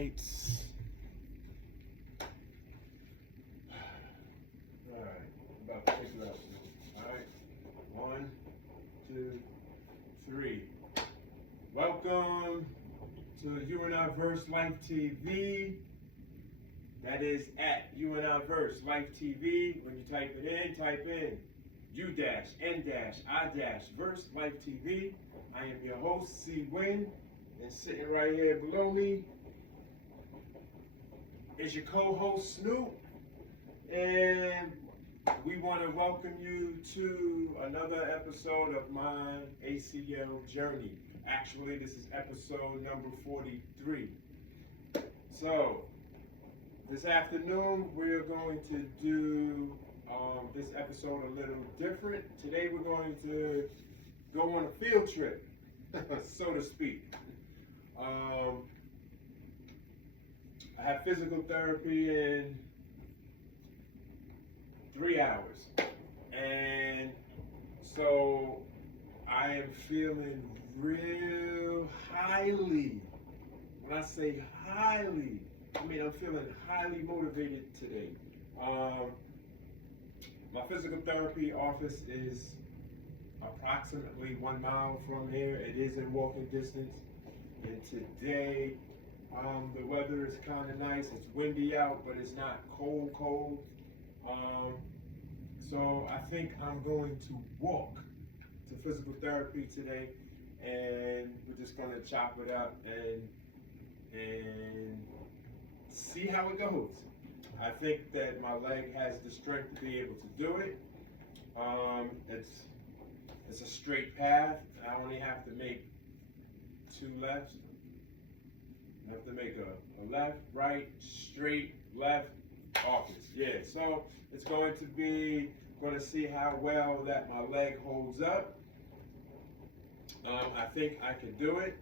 lights. All right, about to take it out. All right, 1, 2, 3. Welcome to U-N-I-VERSELIFETV. That is at U-N-I-VERSELIFETV. When you type it in, type in U-N-I-VERSELIFETV. I am your host, C. Wynn, and sitting right here below me is your co-host, Snoop. And we want to welcome you to another episode of my ACL Journey. Actually, this is episode number 43. So, this afternoon, we're going to do this episode a little different. Today, we're going to go on a field trip, so to speak. I have physical therapy in 3 hours. And so, I am feeling real highly. When I say highly, I mean, I'm feeling highly motivated today. My physical therapy office is approximately 1 mile from here. It is in walking distance. And today, the weather is kind of nice. It's windy out, but it's not cold. So I think I'm going to walk to physical therapy today, and we're just going to chop it up and see how it goes. I think that my leg has the strength to be able to do it. It's a straight path. I only have to make 2 lefts. I have to make a left, right, straight, left, office. Yeah, so it's going to see how well that my leg holds up. I think I can do it.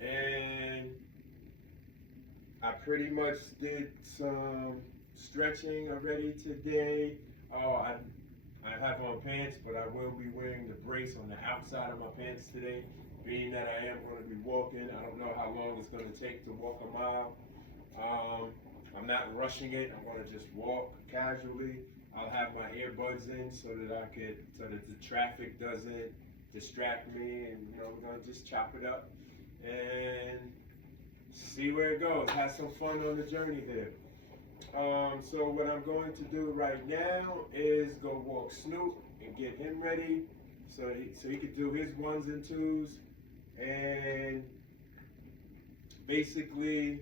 And I pretty much did some stretching already today. I have on pants, but I will be wearing the brace on the outside of my pants today, being that I am going to be walking. I don't know how long it's going to take to walk a mile. I'm not rushing it. I'm going to just walk casually. I'll have my earbuds in so that the traffic doesn't distract me, and we're going to just chop it up and see where it goes. Have some fun on the journey there. So what I'm going to do right now is go walk Snoop and get him ready so he could do his 1s and 2s, and basically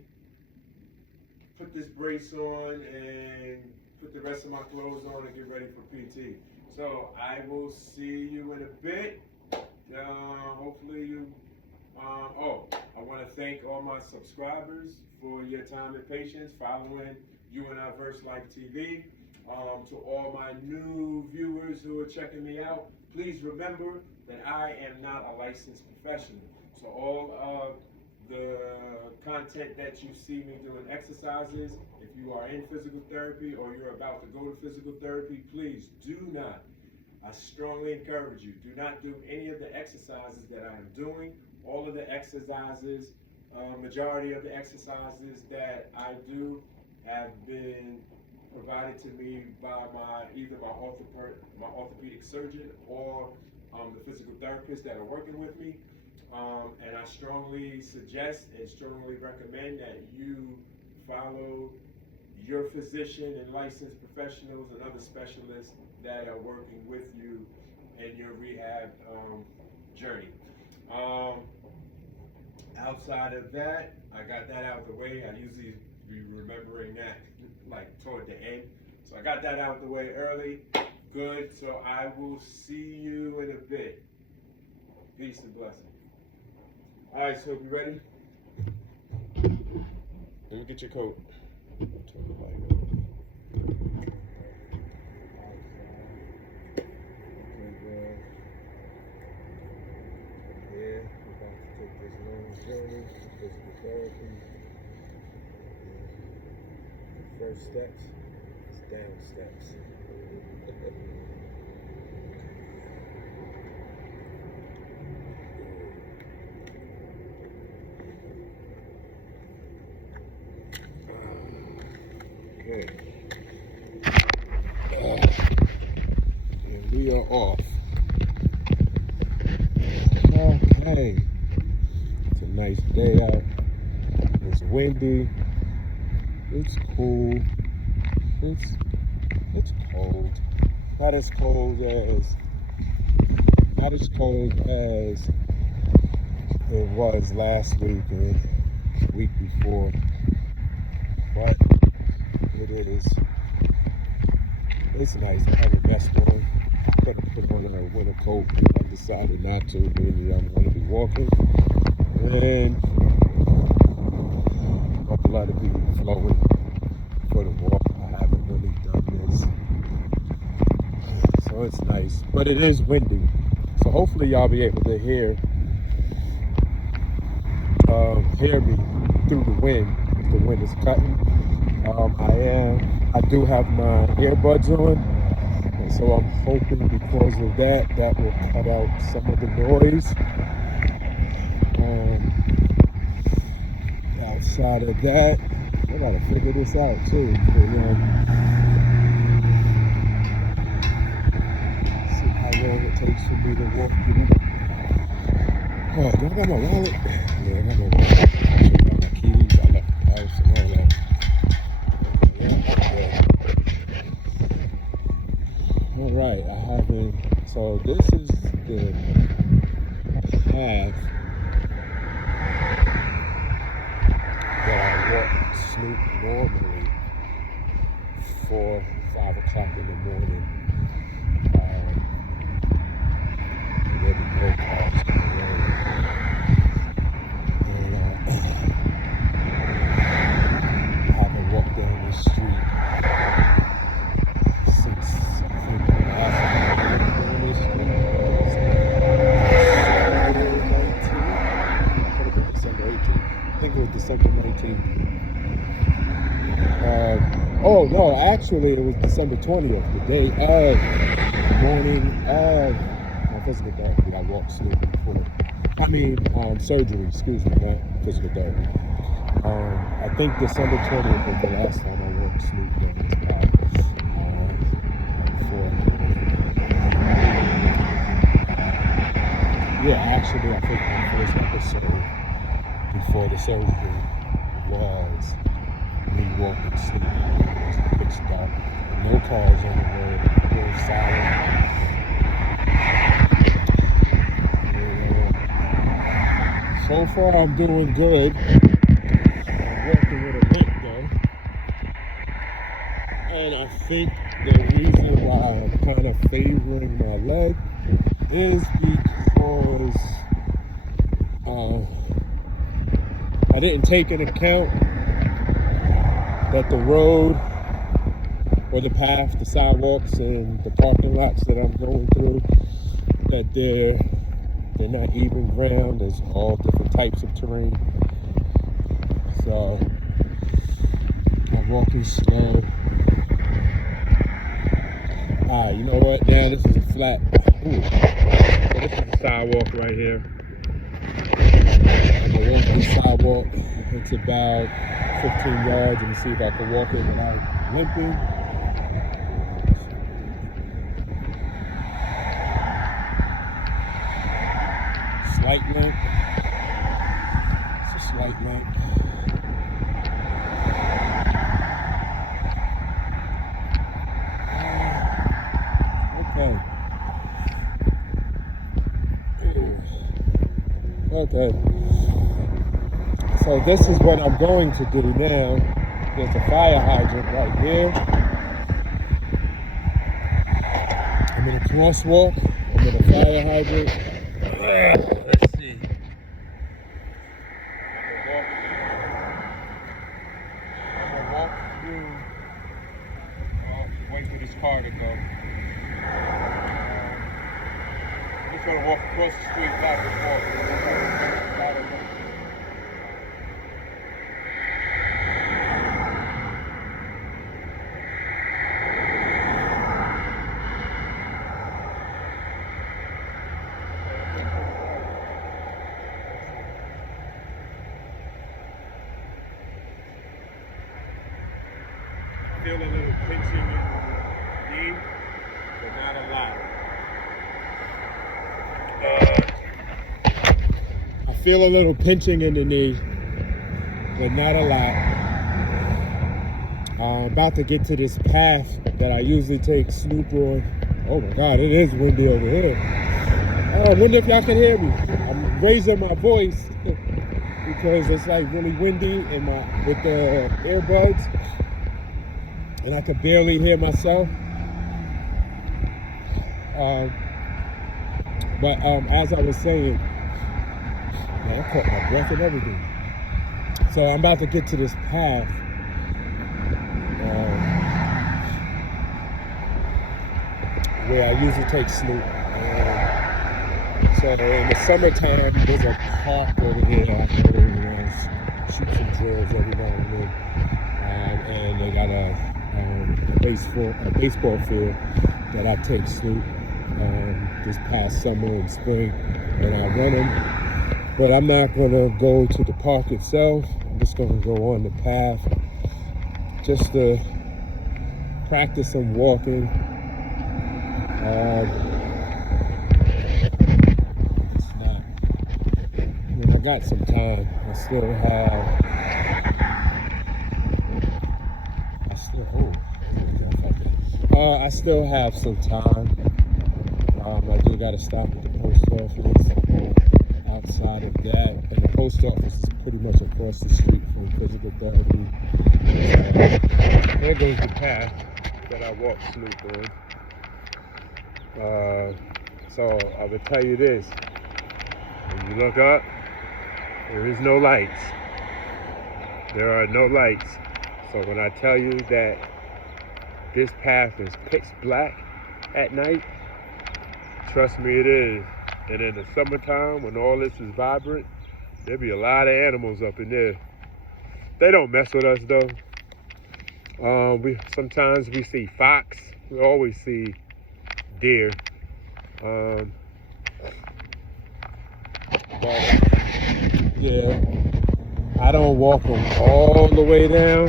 put this brace on and put the rest of my clothes on and get ready for PT. So I will see you in a bit. Hopefully you. I want to thank all my subscribers for your time and patience following U-N-I-VERSELIFETV. To all my new viewers who are checking me out, please remember that I am not a licensed professional. So all of the content that you see me doing exercises, if you are in physical therapy or you're about to go to physical therapy, please do not. I strongly encourage you, do not do any of the exercises that I am doing. All of the exercises, majority of the exercises that I do have been provided to me by either my orthopedic surgeon or the physical therapists that are working with me. And I strongly suggest and strongly recommend that you follow your physician and licensed professionals and other specialists that are working with you in your rehab journey. Outside of that, I got that out of the way. I usually be remembering that like toward the end. So I got that out of the way early. Good. So I will see you in a bit. Peace and blessing. All right, so you ready? Let me get your coat. Turn the light on. This long journey to physical therapy. The first steps is down steps. off. Okay. It's a nice day out. It's windy. It's cool. It's cold. Not as cold as it was last week and the week before. But it's nice. I have a vest on. I got to put on a winter coat. I decided not to. Maybe I'm going to be walking. And a lot of people flowing for the walk. I haven't really done this. So it's nice. But it is windy. So hopefully y'all be able to hear me through the wind. If the wind is cutting. I do have my earbuds on, and so I'm hoping because of that will cut out some of the noise. Outside of that, I gotta figure this out too. See how long it takes for me to walk through. Oh, do I got my wallet? Yeah, I got my wallet. I got my keys. I left the house and all that. All right, I haven't. So this is the path that I walk Snoop normally 4-5 o'clock in the morning. And there'll be no cars on the road. And I haven't walked down this street since I think the last time I walked down this street was December 18th. I think it was December 19th. Oh no, actually it was December 20th, the day of the morning of my physical therapy. I walked Snoop before. Surgery, excuse me, not physical therapy. I think December 20th was the last time I walked Snoop down this path. Actually, I think my first episode before the surgery was me walking Snoop. It was pitch dark, no cars on the road, real silent. So far, I'm doing good. I'm walking with a limp though, and I think the reason why I'm kind of favoring my leg is because I didn't take into account that the road or the path, the sidewalks, and the parking lots that I'm going through, that they're not even ground. There's all different types of terrain. So I'm walking slow. Alright, you know what? Now this is a flat. Ooh. So this is the sidewalk right here. I'm gonna walk this sidewalk. It's about 15 yards. Let me see if I can walk it without limping. Slight limp. It's a slight limp. Okay. So this is what I'm going to do now. There's a fire hydrant right here. I'm in a crosswalk. I'm in a fire hydrant. Let's see. I'm gonna walk through. Wait for this car to go. I'm just gonna walk across the street back and forth. Feel a little pinching in the knee, but not a lot. I feel a little pinching in the knee, but not a lot. I'm about to get to this path that I usually take Snoop on. Oh my God, it is windy over here. I wonder if y'all can hear me. I'm raising my voice because it's like really windy with the earbuds, and I can barely hear myself. But as I was saying, man, I caught my breath and everything. So I'm about to get to this path. Where I usually take Snoop. So in the summertime, there's a park over here. I can go shoot some drills every now and then. And they got a baseball field that I take Snoop this past summer and spring, and I run them. But I'm not gonna go to the park itself. I'm just gonna go on the path just to practice some walking. It's not. I mean, I got some time. I still have some time. I do got to stop at the post office. Outside of that, and the post office is pretty much across the street from physical therapy. There goes the path that I walk Snoop on. So I will tell you this: when you look up, there is no lights. There are no lights. So when I tell you that this path is pitch black at night, trust me, it is. And in the summertime, when all this is vibrant, there'll be a lot of animals up in there. They don't mess with us though. Sometimes we see fox. We always see deer. But yeah, I don't walk them all the way down.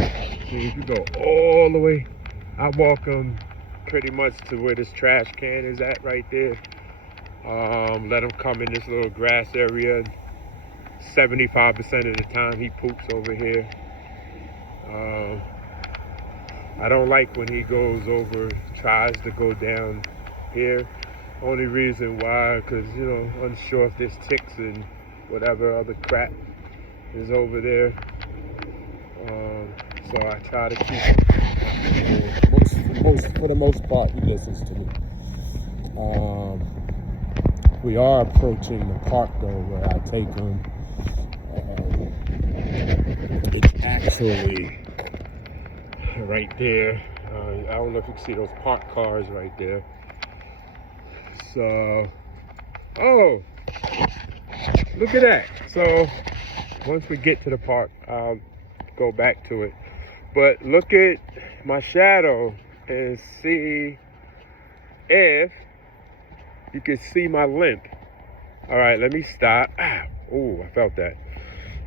See, if you go all the way, I walk them pretty much to where this trash can is at right there. Let him come in this little grass area. 75% of the time he poops over here. I don't like when he tries to go down here. Only reason why, because, unsure if there's ticks and whatever other crap is over there. So I try to keep for the most part, he listens to me. We are approaching the park though, where I take him. It's actually right there. I don't know if you can see those parked cars right there. So, oh, look at that. So once we get to the park, I'll go back to it. But look at my shadow and see if you can see my limp. All right, let me stop. Oh, I felt that.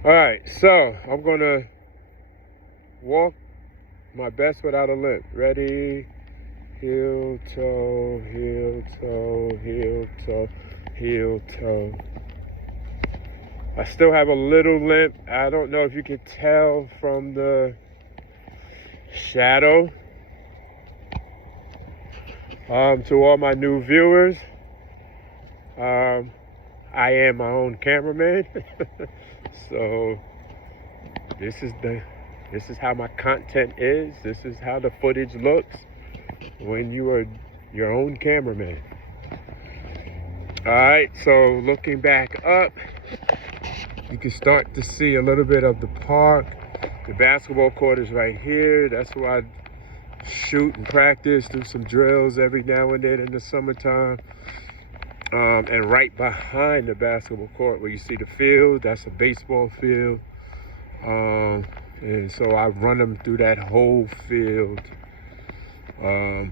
All right, so I'm gonna walk my best without a limp. Ready? Heel, toe, heel, toe, heel, toe, heel, toe. I still have a little limp. I don't know if you can tell from the shadow. To all my new viewers, I am my own cameraman. So this is how my content is. This is how the footage looks when you are your own cameraman. All right, so looking back up, you can start to see a little bit of the park. The basketball court is right here. That's where I shoot and practice, do some drills every now and then in the summertime. And right behind the basketball court where you see the field, that's a baseball field. And so I run them through that whole field. The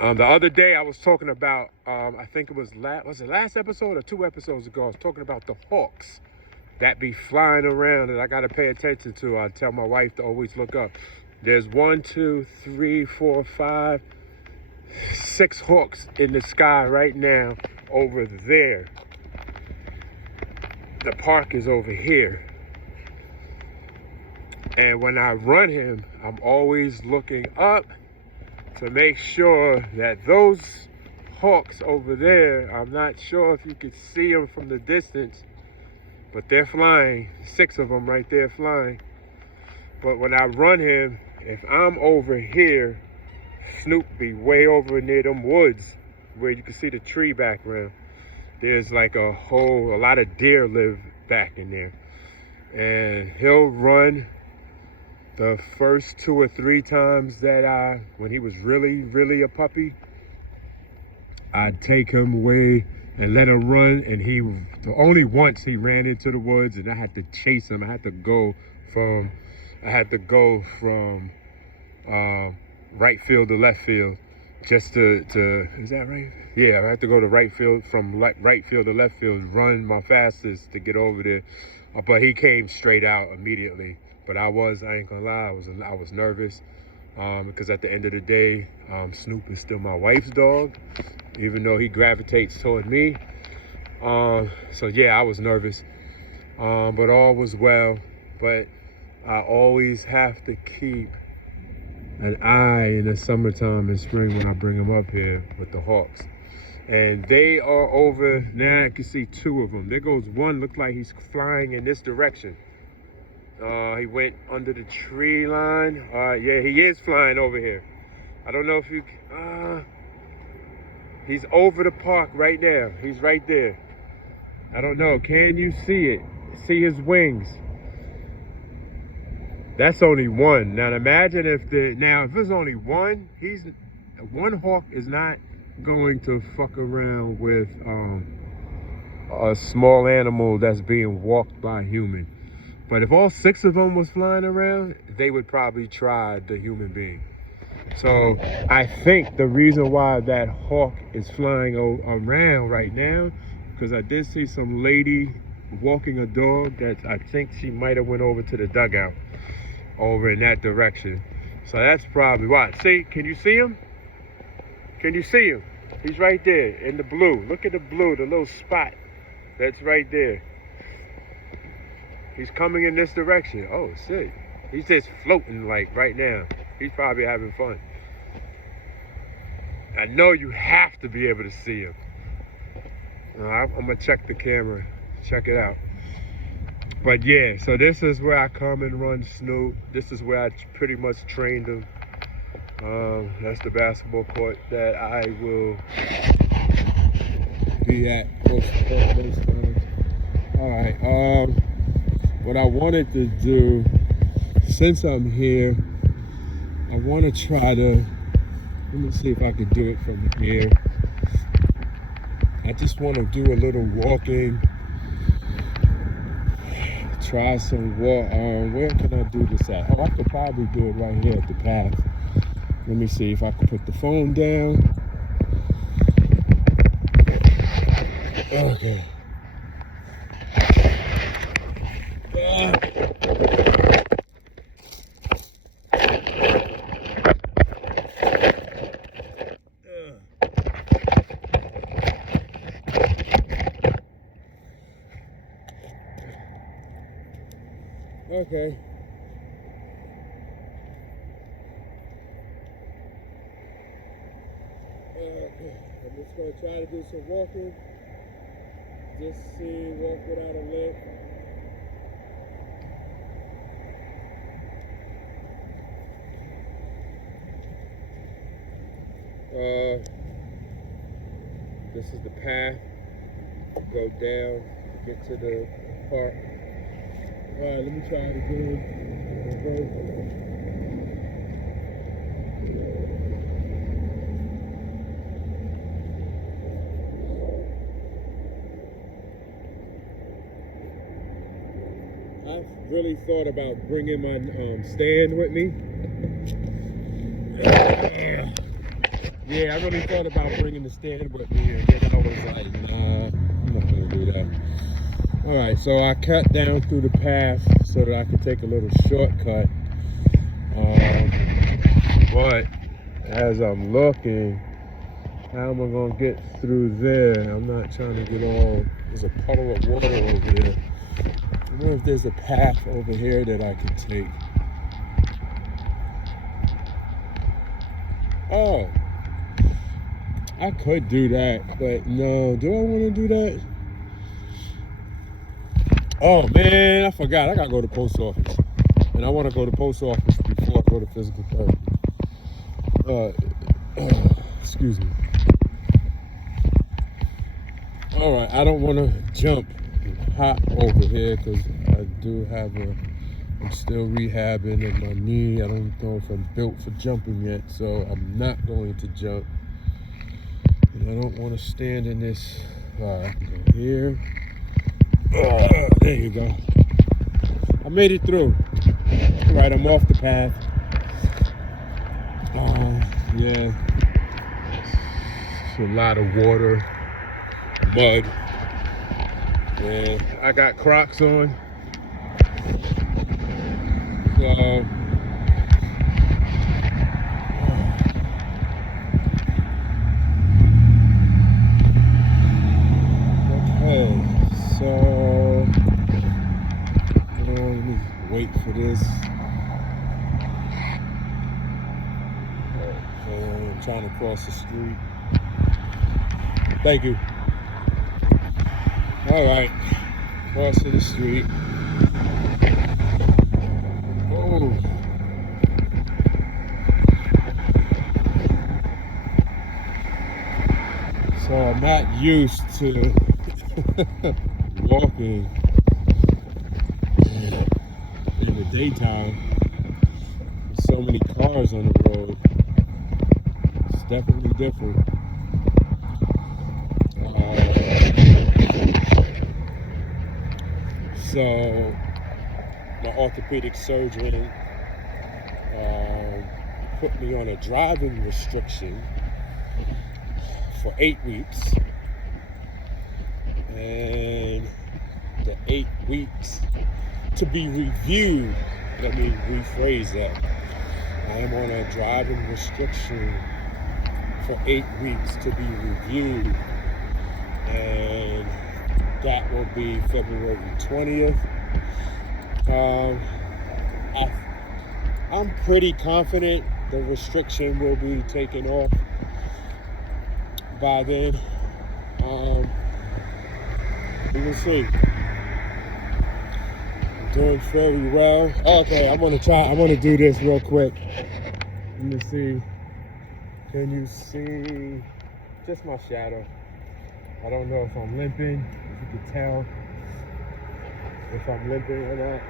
other day I was talking about, I think it was it last episode or 2 episodes ago, I was talking about the hawks that be flying around that I got to pay attention to. I tell my wife to always look up. There's 1, 2, 3, 4, 5, 6 hawks in the sky right now over there. The park is over here. And when I run him, I'm always looking up to make sure that those hawks over there, I'm not sure if you can see them from the distance, but they're flying. 6 of them right there flying. But when I run him, if I'm over here, Snoop be way over near them woods where you can see the tree background. There's like a lot of deer live back in there. And he'll run. The first 2 or 3 times that when he was really a puppy, I'd take him away and let him run, and only once he ran into the woods and I had to chase him. I had to go from right field to left field just to is that right? Yeah, I had to go to right field, from right field to left field, run my fastest to get over there. But he came straight out immediately. But I ain't gonna lie, I was nervous because at the end of the day, Snoop is still my wife's dog, even though he gravitates toward me. So yeah, I was nervous, but all was well. But I always have to keep an eye in the summertime and spring when I bring them up here with the hawks. And they are over, now I can see 2 of them. There goes one, looked like he's flying in this direction. He went under the tree line. Yeah, he is flying over here. I don't know if you, he's over the park right now. He's right there. I don't know, can you see it? See his wings? That's only one. Now imagine if there's only one, one hawk is not going to fuck around with a small animal that's being walked by a human. But if all 6 of them was flying around, they would probably try the human being. So I think the reason why that hawk is flying around right now, because I did see some lady walking a dog that I think she might have went over to the dugout over in that direction. So that's probably why. See, can you see him? Can you see him? He's right there in the blue. Look at the blue, the little spot that's right there. He's coming in this direction. Oh, shit. He's just floating like right now. He's probably having fun. I know you have to be able to see him. I'm gonna check the camera, check it out. But yeah, so this is where I come and run Snoop. This is where I pretty much trained him. That's the basketball court that I will be at most times. All right. What I wanted to do, since I'm here, I want to try to, let me see if I can do it from here. I just want to do a little walking, try some walk. Where can I do this at? Oh, I could probably do it right here at the path. Let me see if I can put the phone down. Okay. Okay. I'm just going to try to do some walking. Just walk without a limp. This is the path. Go down, get to the park. Alright, let me try it again. I've really thought about bringing my stand with me. Yeah, I really thought about bringing the stand with me, and then I was like, nah, I'm not gonna do that. Alright, so I cut down through the path so that I could take a little shortcut. But as I'm looking, How am I gonna get through there? I'm not trying to get all. There's a puddle of water over there. I wonder if there's a path over here that I could take. Oh, I could do that, but no. Do I want to do that? Oh man, I forgot. I gotta go to the post office, and I want to go to the post office before I go to physical therapy. Excuse me. All right, I don't want to jump hot over here because I do have I'm still rehabbing in my knee. I don't know if I'm built for jumping yet, so I'm not going to jump. And I don't want to stand in this. I can go here. There you go. I made it through. All right, I'm off the path. Yeah. It's a lot of water, mud. And I got Crocs on. So let me wait for this. I'm trying to cross the street. Thank you. All right, cross to the street. Oh. So I'm not used to walking in the daytime. So many cars on the road. It's definitely different. So my orthopedic surgeon put me on a driving restriction for 8 weeks, and the 8 weeks to be reviewed. Let me rephrase that. I am on a driving restriction for 8 weeks to be reviewed, and that will be February 20th. I'm pretty confident the restriction will be taken off by then. We will see. Doing fairly well. Okay, I'm gonna do this real quick. Let me see. Can you see just my shadow? I don't know if I'm limping, if you can tell if I'm limping or not.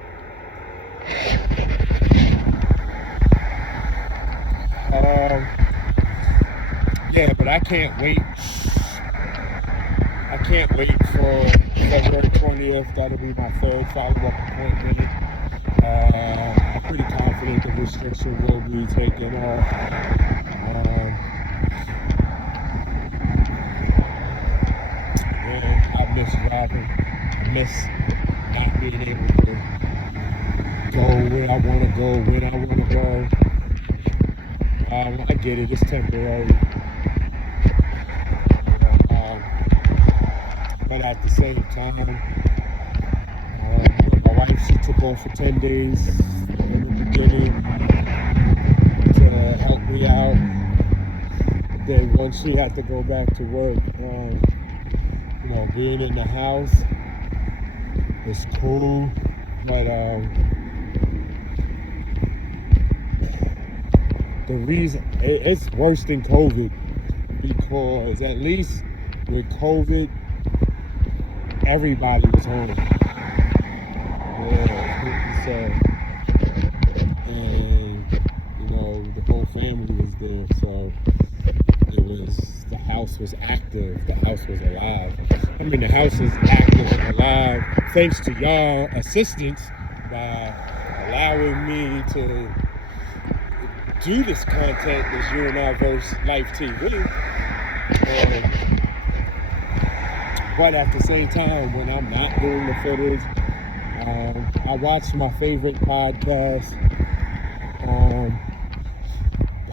Yeah, but I can't wait. I can't wait for February 20th. That'll be my third follow-up appointment. I'm pretty confident the restriction will be taken off. I miss driving. I miss not being able to go where I want to go, when I want to go. I get it. It's temporary. But at the same time, my wife, she took off for 10 days in the beginning to help me out. Then once she had to go back to work, being in the house is cool, but the reason it's worse than COVID, because at least with COVID, everybody was home. And the whole family was there, so the house was active, the house was alive. I mean, the house is active and alive thanks to y'all assistance by allowing me to do this content, this U-N-I-VERSELIFETV. But at the same time, when I'm not doing the footage, I watch my favorite podcast.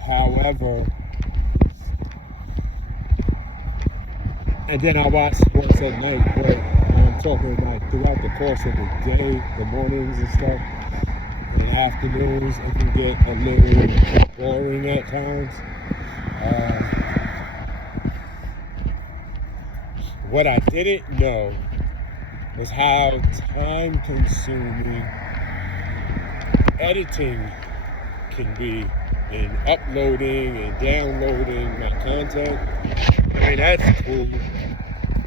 However, And then I watch sports at night, but I'm talking about throughout the course of the day, the mornings and stuff, and afternoons, it can get a little boring at times. What I didn't know was how time-consuming editing can be in uploading and downloading my content. I mean, that's cool.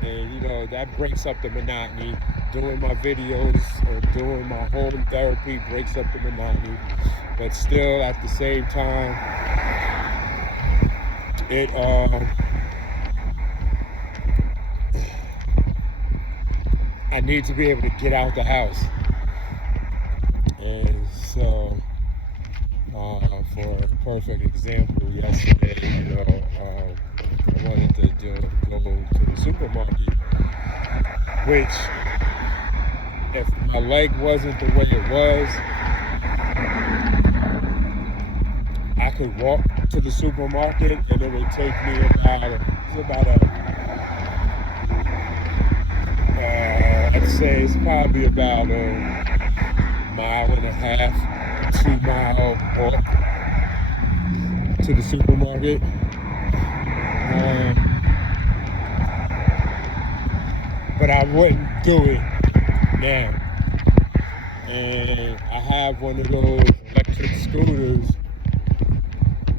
And, you know, that breaks up the monotony. Doing my videos or doing my home therapy breaks up the monotony. But still, at the same time, it, I need to be able to get out the house. And so, for a perfect example, yesterday, you know, I wanted to go to the supermarket, which, if my leg wasn't the way it was, I could walk to the supermarket and it would take me I'd say it's probably about a 1.5 to 2 mile walk to the supermarket. But I wouldn't do it now. And I have one of those electric scooters,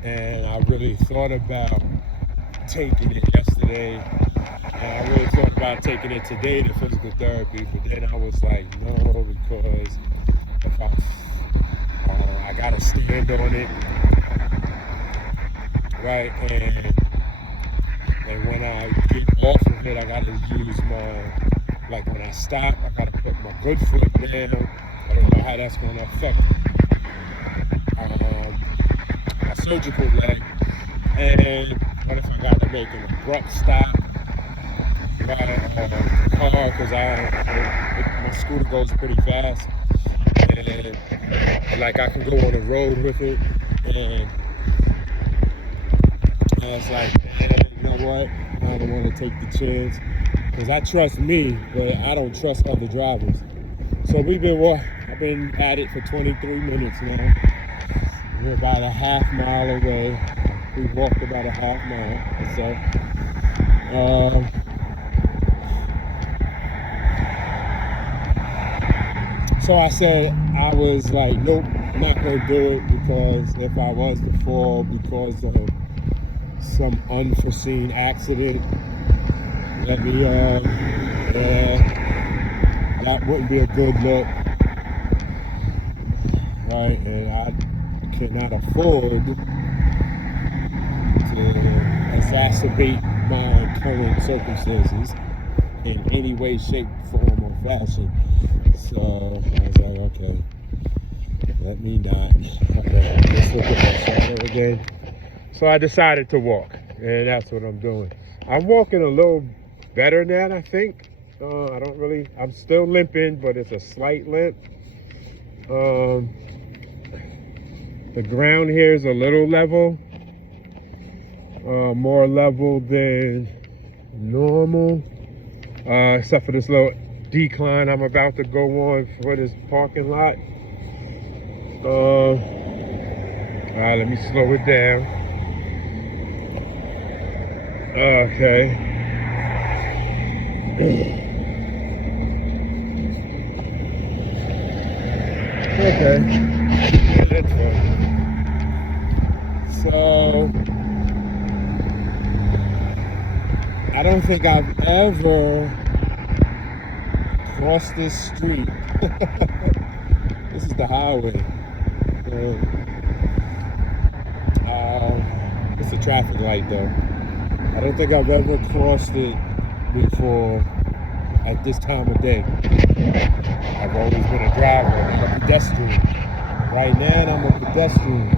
and I really thought about taking it yesterday, and I really thought about taking it today to physical therapy, but then I was like, no, because if I gotta stand on it, right, and when I get off of it, I gotta use like when I stop, I gotta put my good foot down. I don't know how that's gonna affect my surgical leg. And what if I got to make an abrupt stop by a car, because my scooter goes pretty fast, and like I can go on the road with it, and I was like, you know what, I don't want to take the chance, because I trust me, but I don't trust other drivers. So I've been at it for 23 minutes now. We're about a half mile away. We walked about a half mile or so. So I said, I was like, nope, I'm not going to do it, because if I was to fall because of some unforeseen accident, that wouldn't be a good look, right? And I cannot afford to exacerbate my current circumstances in any way, shape, form, or fashion. So I was like, okay, let me not. Okay, let's look at my shadow again. So I decided to walk, and that's what I'm doing. I'm walking a little better now, I think. I'm still limping, but it's a slight limp. The ground here is a little level, more level than normal, except for this little decline I'm about to go on for this parking lot. All right, let me slow it down. Okay. Okay. That's fine. So, I don't think I've ever crossed this street. This is the highway. It's a traffic light though. I don't think I've ever crossed it before at this time of day. I've always been a driver. I'm a pedestrian. Right now, I'm a pedestrian.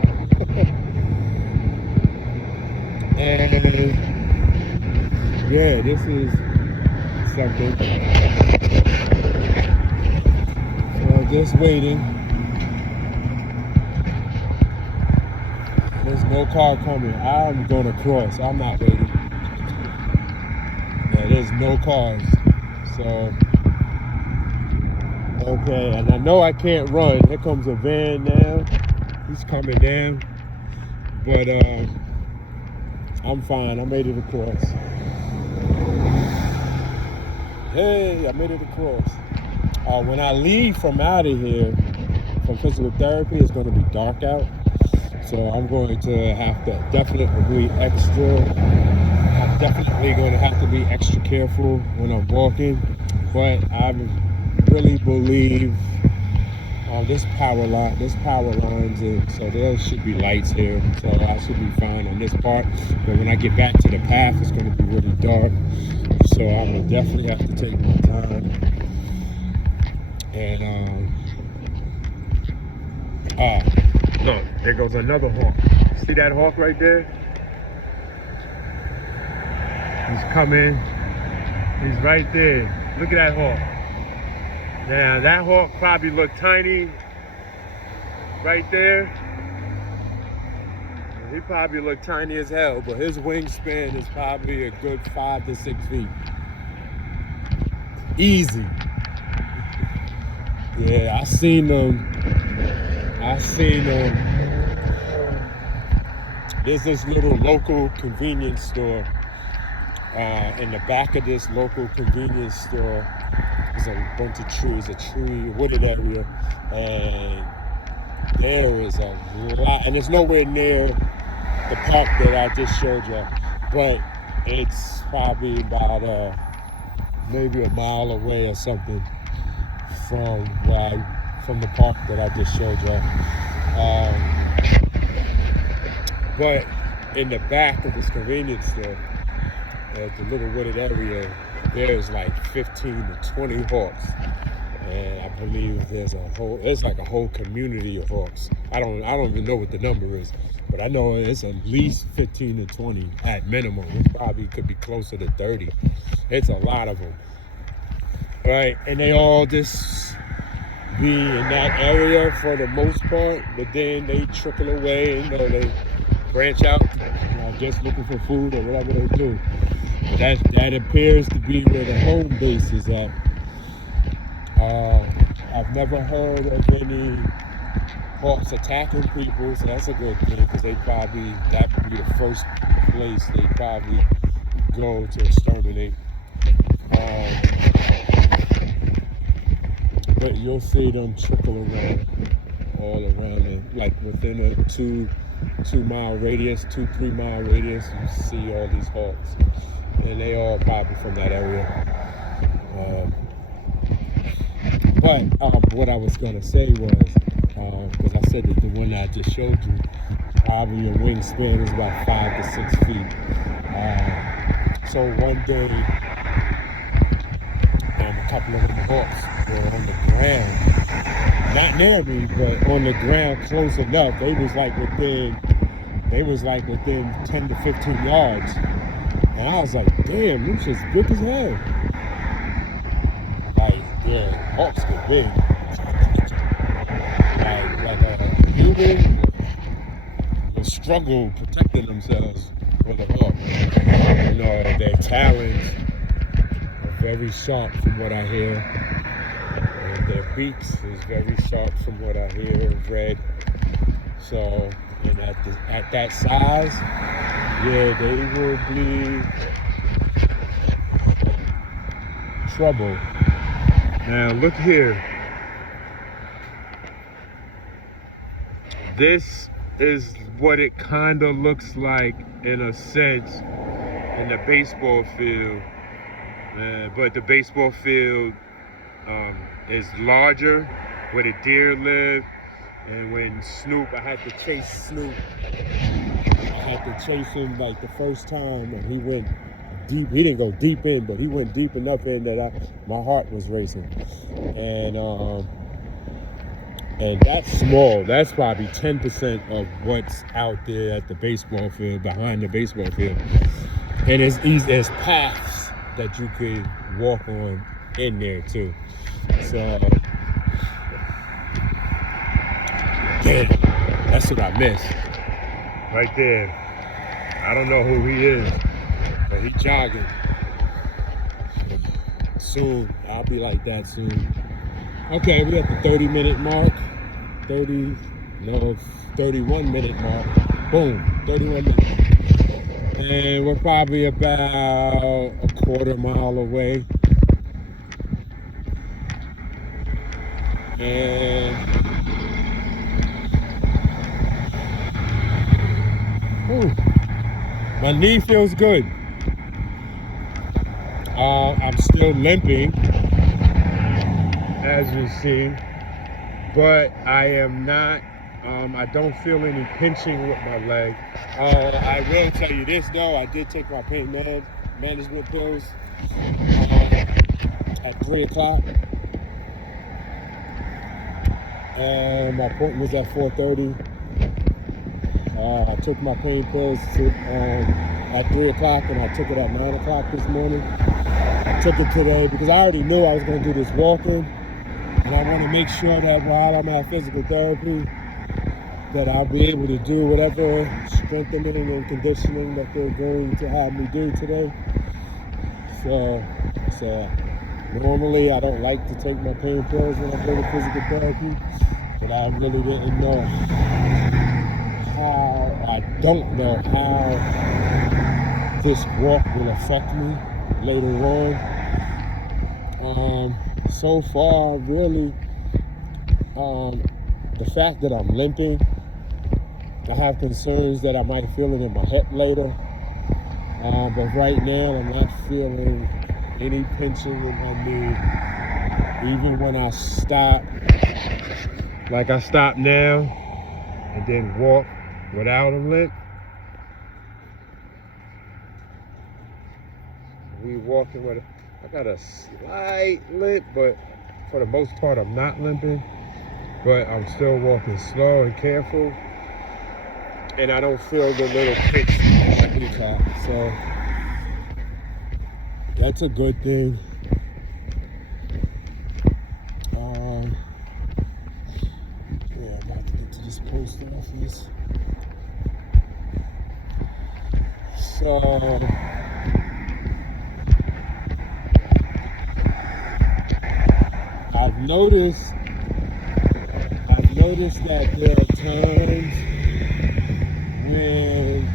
And yeah, this is something. So just waiting. There's no car coming. I'm gonna cross. I'm not waiting. Yeah, there's no cars. So, okay, and I know I can't run. Here comes a van now. He's coming down. But I'm fine. I made it across. Hey, I made it across. When I leave from out of here, from physical therapy, it's going to be dark out. So I'm going to have to definitely going to have to be extra careful when I'm walking. But I really believe this power lines, and so there should be lights here. So I should be fine on this part. But when I get back to the path, it's going to be really dark. So I'm going to definitely have to take my time. And look, there goes another hawk. See that hawk right there? He's coming. He's right there. Look at that hawk. Now that hawk probably looked tiny right there. He probably looked tiny as hell, but his wingspan is probably a good 5 to 6 feet. Easy. Yeah, I seen them. There's this little local convenience store. In the back of this local convenience store, there's a bunch of trees, wooded area, and there is a lot, and it's nowhere near the park that I just showed you, but it's probably about maybe a mile away or something from the park that I just showed you. But in the back of this convenience store, at the little wooded area, there's like 15 to 20 hawks, and I believe there's like a whole community of hawks. I don't even know what the number is, but I know it's at least 15 to 20 at minimum. It probably could be closer to 30. It's a lot of them, right? And they all just be in that area for the most part, but then they trickle away. They branch out, just looking for food or whatever they do. That appears to be where the home base is at. I've never heard of any hawks attacking people, so that's a good thing, because that would be the first place they probably go to exterminate. But you'll see them trickle around, all around it, like within a 2-3 mile radius, you see all these hawks. And they all probably from that area. But what I was going to say was, because I said that the one I just showed you, probably a wingspan is about 5 to 6 feet. So one day, a couple of the hawks were on the ground, not near me, but on the ground close enough. They was like within 10 to 15 yards. And I was like, damn, them shit's big as hell. Like, yeah, hawks get big. Like a human will struggle protecting themselves with a hawk. Their talons are very sharp from what I hear. And their beaks is very sharp from what I hear, red. So, and at that size, yeah, they will be trouble. Now look here. This is what it kind of looks like in a sense in the baseball field. But the baseball field is larger where the deer live. And when I had to chase Snoop. I had to chase him like the first time, and he went deep. He didn't go deep in, but he went deep enough in that my heart was racing. And that's small. That's probably 10% of what's out there at the baseball field, behind the baseball field. And there's paths that you could walk on in there too. So, damn, that's what I missed. Right there. I don't know who he is, but he's jogging. soon. I'll be like that soon. Okay, we're at the 30-minute mark. 31-minute mark. Boom, 31 minutes. And we're probably about a quarter mile away. And my knee feels good. I'm still limping, as you see, but I am not, I don't feel any pinching with my leg. I will tell you this though, I did take my pain management pills at 3 o'clock. And my appointment was at 4:30. I took my pain pills at 3 o'clock, and I took it at 9 o'clock this morning. I took it today because I already knew I was going to do this walking, and I want to make sure that while I'm at physical therapy, that I'll be able to do whatever strengthening and conditioning that they're going to have me do today. So normally I don't like to take my pain pills when I go to physical therapy, but I really didn't know how this walk will affect me later on. So far, really, the fact that I'm limping, I have concerns that I might feel it in my hip later. But right now, I'm not feeling any pinching in my knee. Even when I stop, like I stop now, and then walk without a limp. We walking with I got a slight limp, but for the most part, I'm not limping. But I'm still walking slow and careful, and I don't feel the little pinch in my kneecap. So that's a good thing. Yeah, I'm about to get to this post office. So I've noticed that there are times when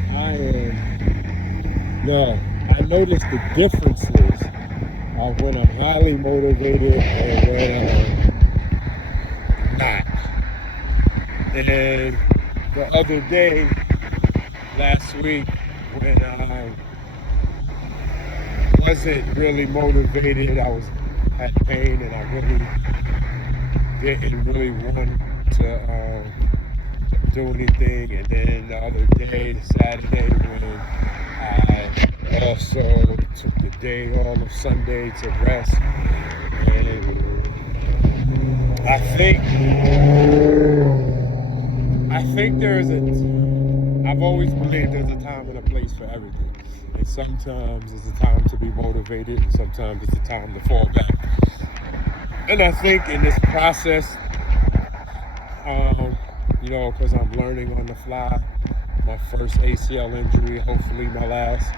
I notice the differences of when I'm highly motivated and when I'm not. And the other day, last week, when I wasn't really motivated, I had pain, and I didn't really want to do anything. And then the other day, Saturday, when I also took the day all of Sunday to rest, and I think I've always believed there's a time and a place for everything. And sometimes it's a time to be motivated, and sometimes it's a time to fall back. And I think in this process, because I'm learning on the fly, my first ACL injury, hopefully my last.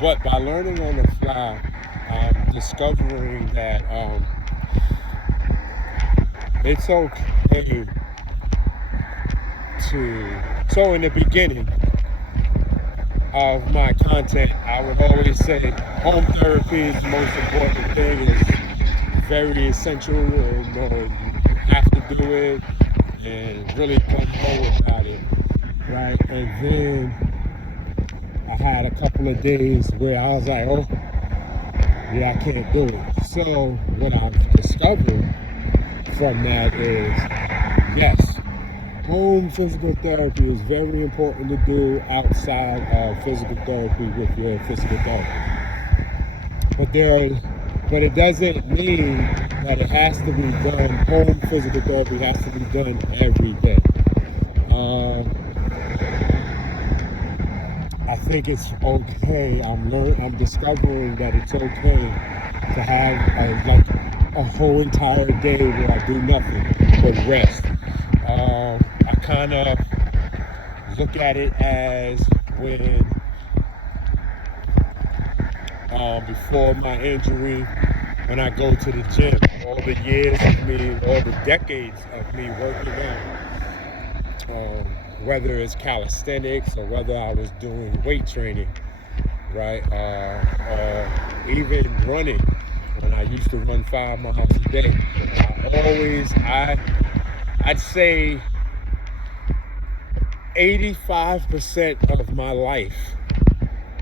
But by learning on the fly, I'm discovering that it's okay so in the beginning of my content, I would always say home therapy is the most important thing. It's very essential, and you have to do it and really don't know about it, right? And then I had a couple of days where I was like, oh, yeah, I can't do it. So what I've discovered from that is, yes, home physical therapy is very important to do outside of physical therapy with your physical therapist. But it doesn't mean that it has to be done. Home physical therapy has to be done every day. I think it's okay. I'm discovering that it's okay to have a whole entire day where I do nothing but rest. I kind of look at it as when before my injury, when I go to the gym, all the years of me, all the decades of me working out, whether it's calisthenics or whether I was doing weight training, right? Or even running. When I used to run 5 miles a day, I'd say 85% of my life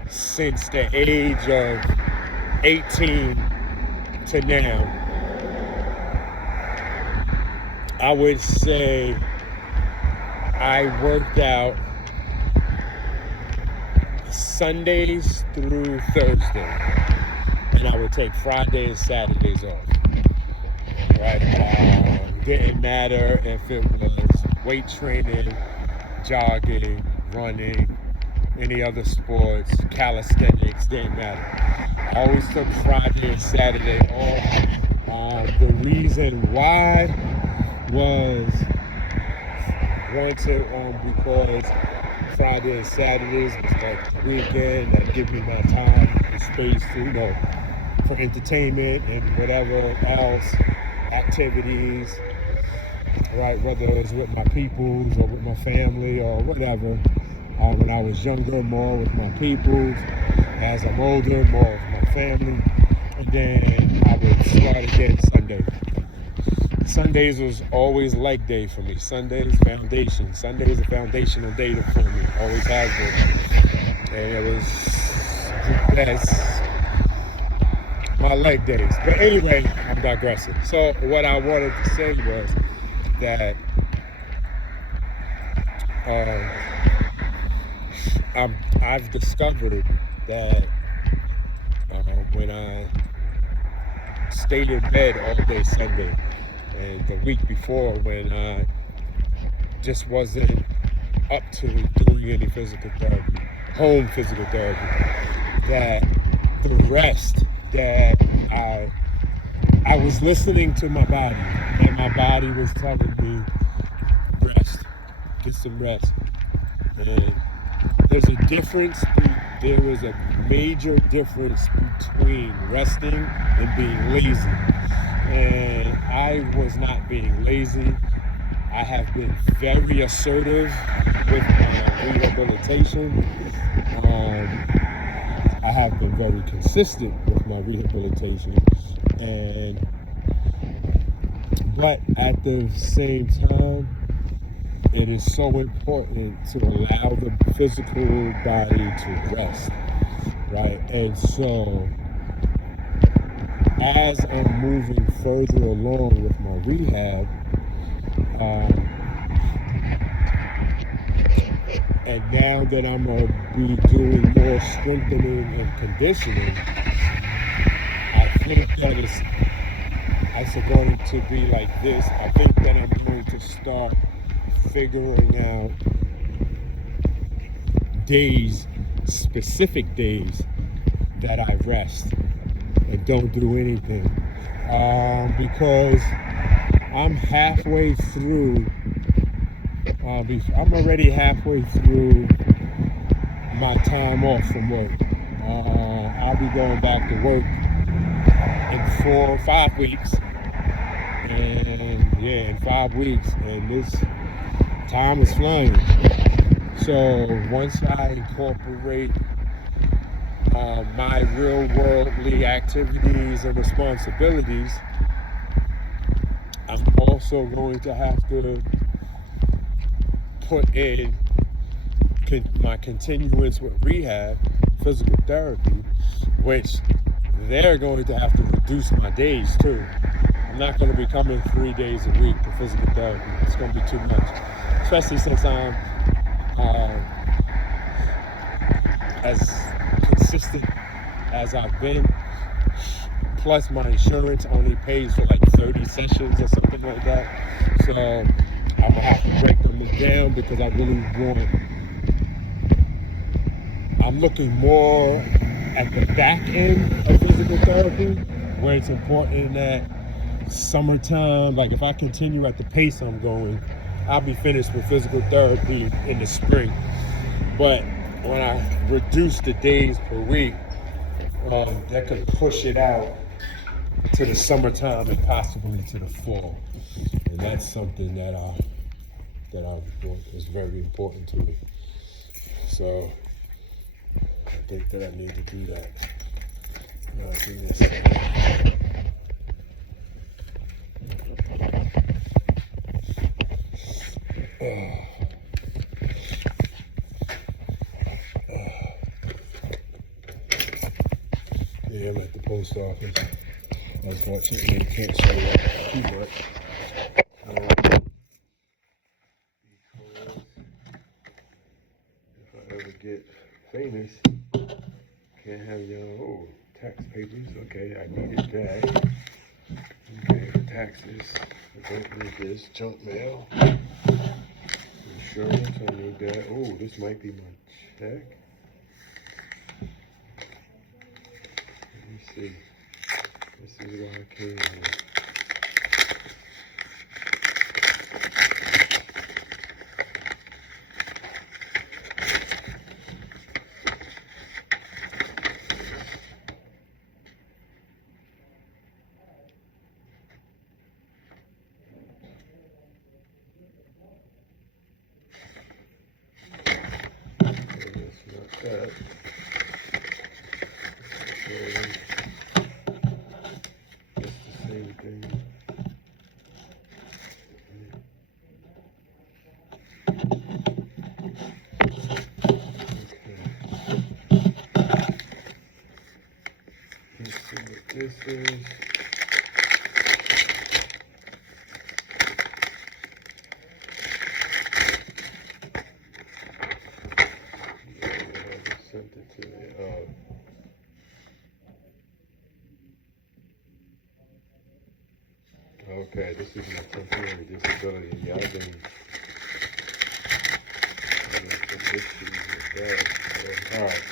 since the age of 18 to now, I would say I worked out Sundays through Thursday, and I would take Friday and Saturdays off. Right? Didn't matter if it was weight training, jogging, running, any other sports, calisthenics, didn't matter. I always took Friday and Saturday off. The reason why was because Friday and Saturdays was like the weekend that give me my time and space to, for entertainment and whatever else, activities, right? Whether it was with my peoples or with my family or whatever. When I was younger, more with my peoples. As I'm older, more with my family. And then I would start again Sunday. Sundays was always leg day for me. Sundays, foundation. Sunday is a foundational day for me. Always has been. And it was the best. My leg days. But anyway, I'm digressing. So what I wanted to say was that I've discovered that when I stayed in bed all day Sunday, and the week before when I just wasn't up to doing any physical therapy, home physical therapy, that the rest that I was listening to my body, and my body was telling me, rest, get some rest. And there was a major difference between resting and being lazy. And I was not being lazy. I have been very assertive with my rehabilitation. I have been very consistent with my rehabilitation. But at the same time, it is so important to allow the physical body to rest, right? And so, as I'm moving further along with my rehab, and now that I'm going to be doing more strengthening and conditioning, I think that it's going to be like this. I think that I'm going to start figuring out specific days that I rest and don't do anything, because I'm halfway through. I'm already halfway through my time off from work. I'll be going back to work in 4 or 5 weeks, and in 5 weeks, and this time is flying. So once I incorporate my real worldly activities and responsibilities, I'm also going to have to put in my continuance with rehab, physical therapy, which they're going to have to reduce my days too. I'm not going to be coming 3 days a week to physical therapy. It's going to be too much, especially since I'm as consistent as I've been. Plus, my insurance only pays for like 30 sessions or something like that. So I'm gonna have to break them down because I really I'm looking more at the back end of physical therapy, where it's important that summertime, like if I continue at the pace I'm going, I'll be finished with physical therapy in the spring. But when I reduce the days per week, that could push it out to the summertime and possibly to the fall. And that's something that is very important to me. So I think that I need to do that. Do this. Yeah, I'm at the post office. Unfortunately, I can't show you too much. Because if I ever get famous, can't have your tax papers. Okay, I needed that. Okay, taxes. I don't need this. Junk mail. Insurance, I need that. Oh, this might be my check. Let me see. This is why I came here. That. Okay. It's the same thing. Okay. Let's see what this is. Sent it to me. Okay, this is my temporary disability. Yeah, I've been having some issues with that. All right.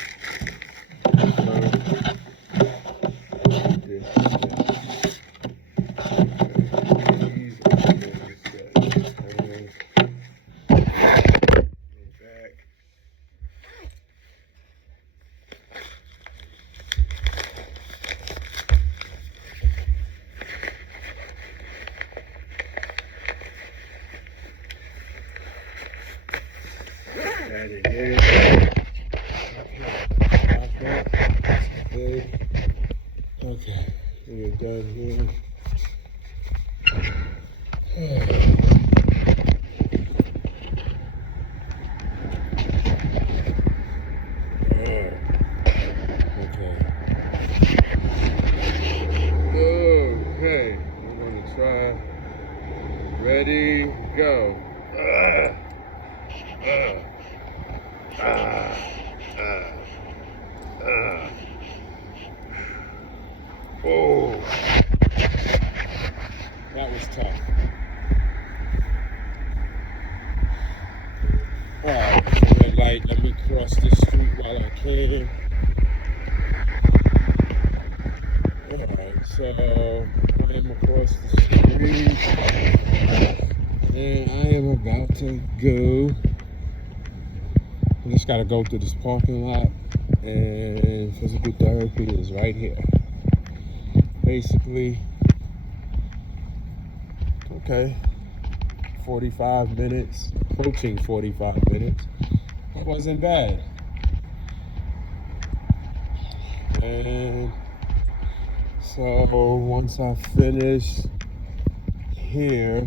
That it is. Okay, we're done here. Okay, we're gonna try. Ready, go. Oh, that was tough. Alright, red light, let me cross this street while I can. Alright, so I'm across the street and I am about to go. I just gotta go through this parking lot and physical therapy is right here. Basically, okay, 45 minutes, approaching 45 minutes. It wasn't bad. And so once I finish here,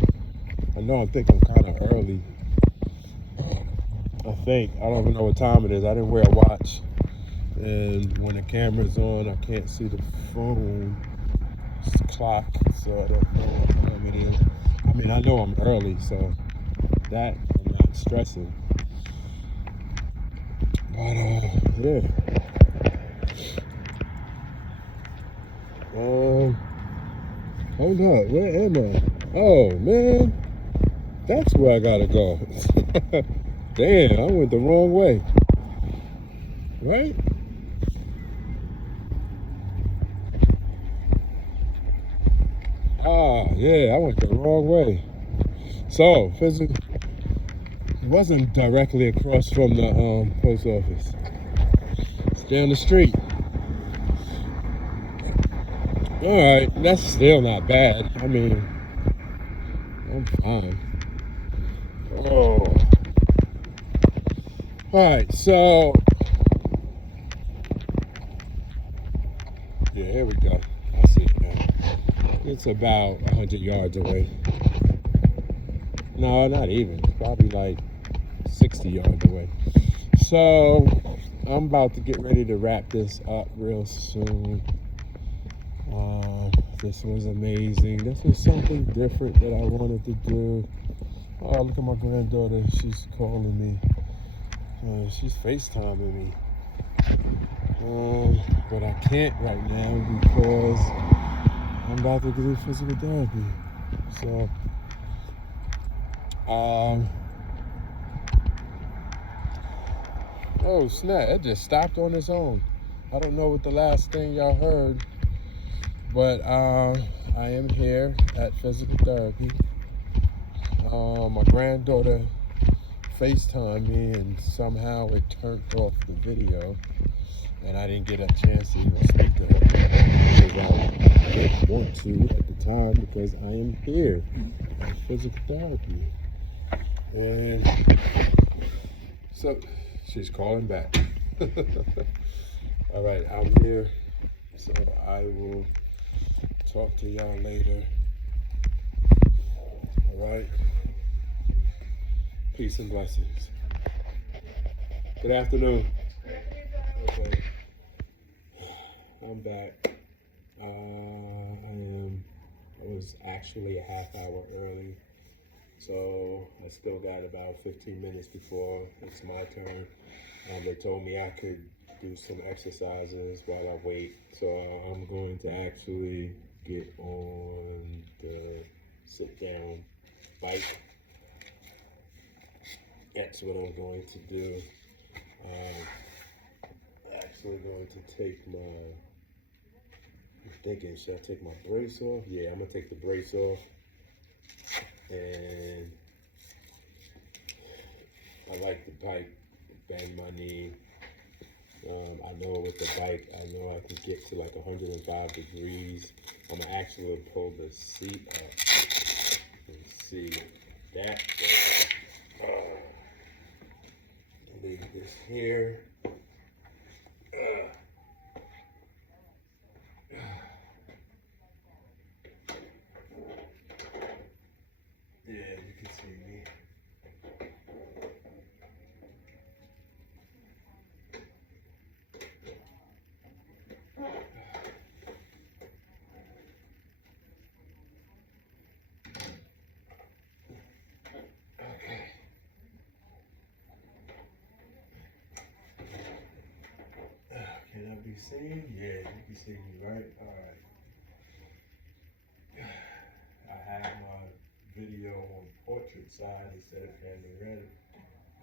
I think I'm kind of early. I don't even know what time it is. I didn't wear a watch. And when the camera's on, I can't see the phone clock, so I don't know what time it is. I mean, I know I'm early, so that I'm not stressing. But yeah. Hold up, where am I? Oh man, that's where I gotta go. Damn, I went the wrong way. Right? Yeah, I went the wrong way. So, it wasn't directly across from the post office. It's down the street. All right, that's still not bad. I mean, I'm fine. Oh. All right, so yeah, here we go. I see it now. It's about 100 yards away. No, not even. Probably like 60 yards away. So I'm about to get ready to wrap this up real soon. This was amazing. This was something different that I wanted to do. Oh, look at my granddaughter. She's calling me. She's FaceTiming me. But I can't right now because I'm about to do physical therapy. So, oh snap, it just stopped on its own. I don't know what the last thing y'all heard, but I am here at physical therapy. My granddaughter FaceTimed me and somehow it turned off the video and I didn't get a chance to even speak to her because I didn't want to at the time because I am here at physical therapy. And so she's calling back. All right, I'm here, so I will talk to y'all later. All right. Peace and blessings. Good afternoon. Okay. I'm back. I was actually a half hour early, so I still got about 15 minutes before it's my turn. They told me I could do some exercises while I wait, so I'm going to actually get on the sit-down bike. That's what I'm going to do. Actually going to take my, I'm thinking, should I take my brace off? Yeah, I'm gonna take the brace off. And I like the bike, bend my knee. I know with the bike, I know I can get to like 105 degrees. I'm gonna actually pull the seat up and see that. Leave this here. Yeah, you can see me. Okay. Can I be seen? Yeah, you can see me, right? All right. I have my video on portrait side instead of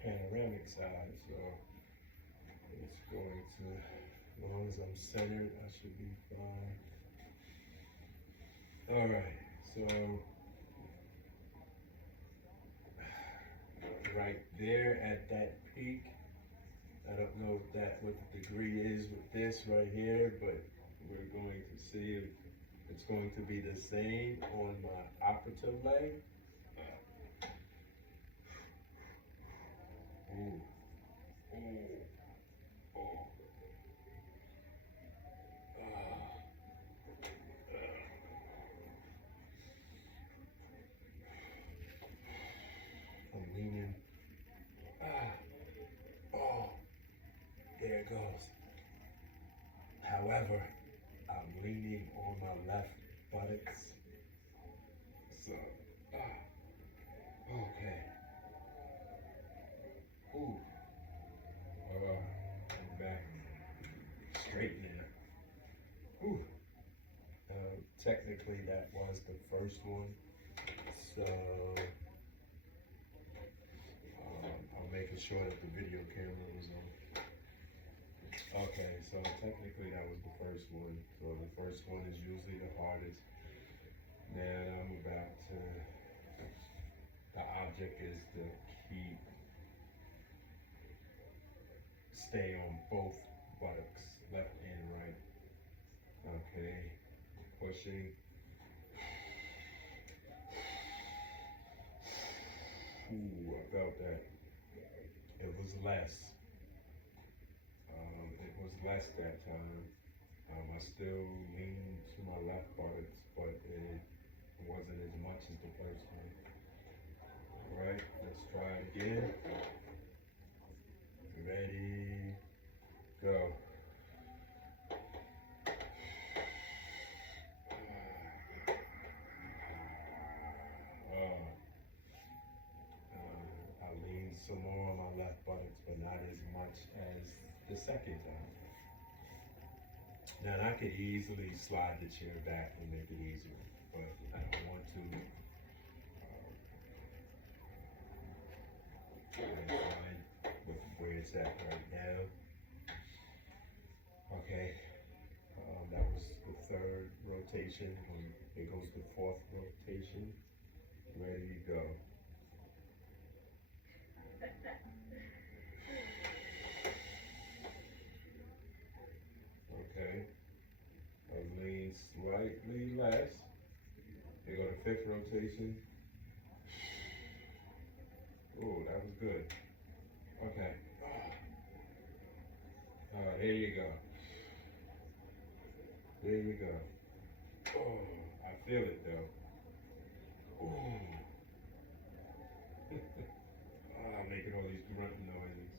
panoramic side, so it's going to, as long as I'm centered, I should be fine. All right, so right there at that peak, I don't know what the degree is with this right here, but we're going to see if it's going to be the same on my operative leg. Ooh. Ooh. Oh. I'm leaning. Oh, there it goes. However, I'm leaning on my left buttocks. So, okay. Ooh. I'm back straight now. Ooh. Technically, that was the first one. So, I'm making sure that the video camera was on. Okay, so technically that was the first one. So the first one is usually the hardest. Now I'm about to, the object is to stay on both buttocks, left and right. Okay, pushing. Ooh, I felt that. It was less. It was less that time. I still leaned to my left buttocks, but it wasn't as much as the first one. Alright, let's try it again. Ready, go. I leaned some more on my left buttocks, but not as much as the second time. Now, I could easily slide the chair back and make it easier, but I don't want to. I'm fine with where it's at right now. Okay, that was the third rotation. Here goes the fourth rotation. Ready to go. Okay, I lean slightly less. Here go the fifth rotation. Oh, that was good. Okay. There you go. There you go. Oh, I feel it though. Oh. I'm making all these grunting noises.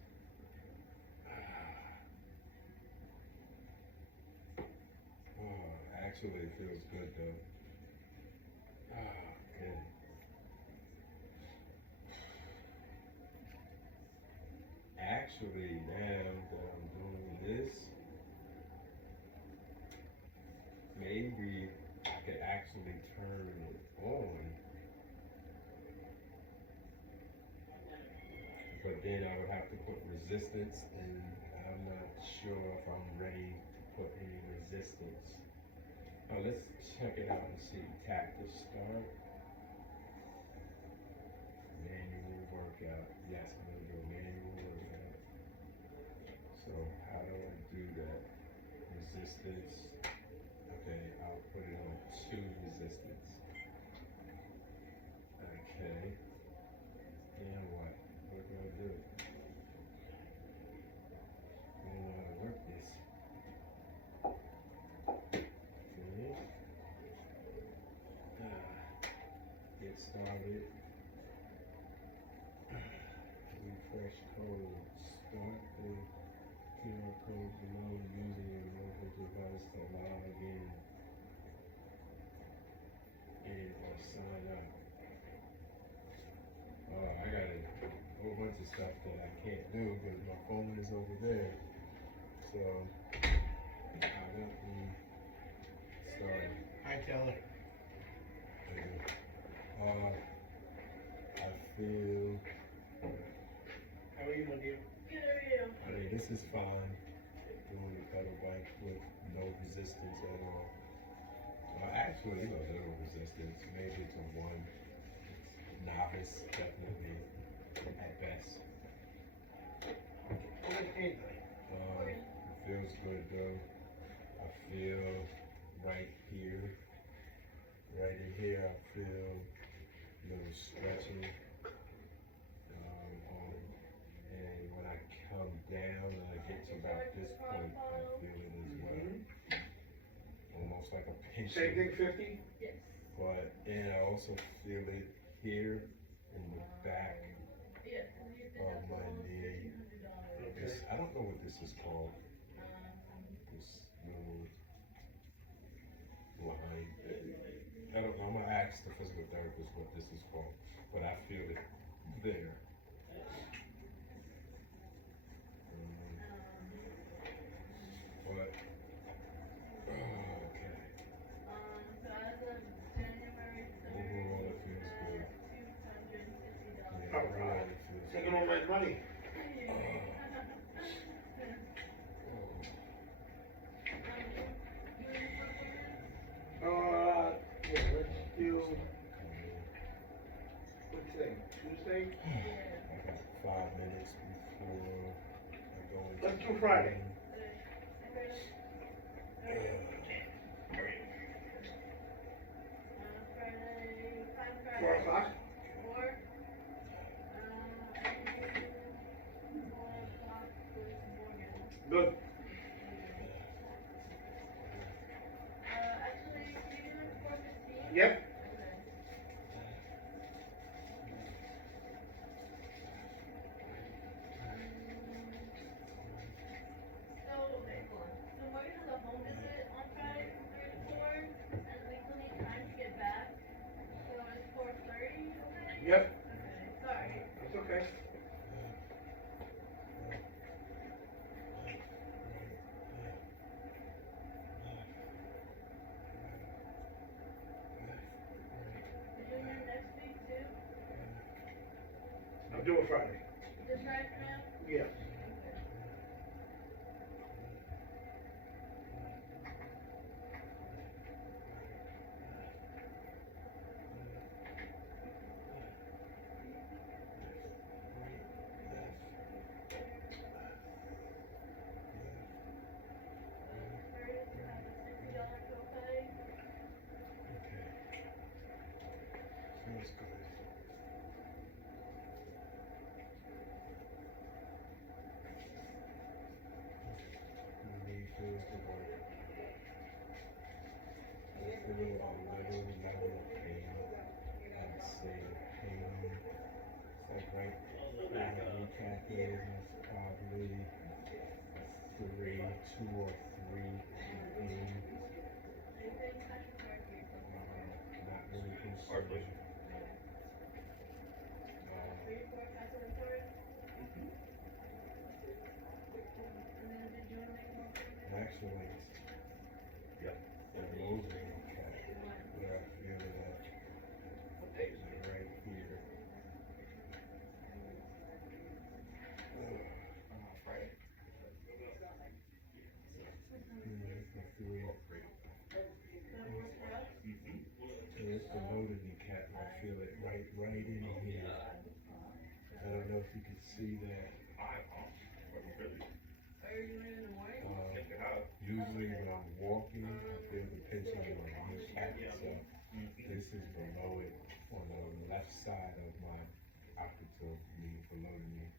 Oh, actually it feels good though. Good. Actually, now that I'm doing this, maybe I could actually turn it on. But then I would have to put resistance, and I'm not sure if I'm ready to put any resistance. Let's check it out and see. Tap to start. Manual workout. Yes, I'm going to do a manual workout. So how do I do that? Resistance. Okay, I'll put it on 2 resistance. Okay. Now what? What do I do? I don't know how to work this. Finish. Get started. Refresh code. Start the QR code below using your mobile device to log in and or sign up. Oh, I got a whole bunch of stuff that I can't do because my phone is over there. So I got me started. Hi, Taylor. I feel. How are you, my dear? Good, how are you? I mean, this is fine. Doing the pedal bike with no resistance at all. Actually, a little resistance. Maybe to 1. Novice, definitely, at best. It feels good though. I feel right here. Right in here, I feel a little stretching. And when I come down and I get to about this point, I feel it as well. Almost like a pinching. Same thing, 50? Yes. But and I also feel it here in the back of my knee. This, I don't know what this is called. This little line. I don't know. I'm gonna ask the physical therapist what this is called, but I feel it there. But okay. So as of January 3rd, Overall, it feels good. $250. Yeah, overall, it feels Taking good. all my money. Yeah, let's do, what's today, Tuesday? I got 5 minutes before I go into. Let's do Friday. Yep. Okay. So we're gonna have a home visit on Friday from 3 to 4, and we still need time to get back. So it's 4:30, okay? Yep. Okay, sorry. It's okay. You're doing it next week too? I'm doing Friday. This Friday for now? Yeah. Okay. First, you have the $60 copay. Okay. Feels good. Really feels good. I feel a little level of pain. I'd say pain. It's like right where the kneecap is. It's probably 2 or 3 pain. Anything special therapy or something? Not really concerned. 3 or 4 special report? And then did you want to make more pain? Actually, Yep. the lower kneecap where I feel it at is right here. I feel That works for us? it's the lower kneecap. I feel it right in here. I don't know if you can see that. Are you doing it in the morning? Usually when I'm walking, I feel the pinching in my kneecap. So this is below it on the left side of my operative knee, below the knee.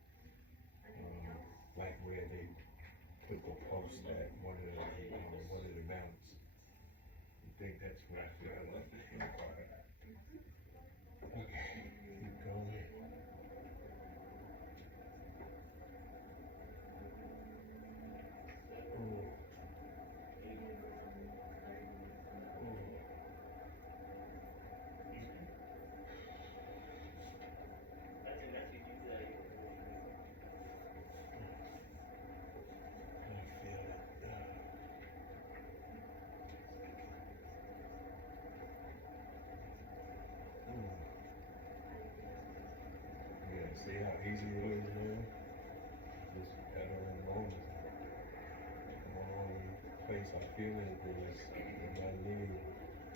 Like where they put the post at one of the mounts. I think that's where I feel it. Okay, keep going. Ooh. Yeah, see how easy it is, man? Just better and more. The only place I feel it is in my knee.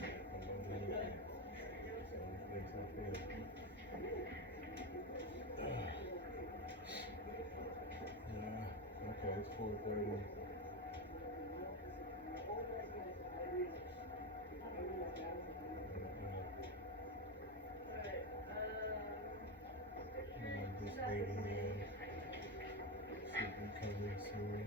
Below the knee. It's the only place I feel it. Yeah, okay, it's 4:30. Alright, I'm just waiting here. Should be coming soon.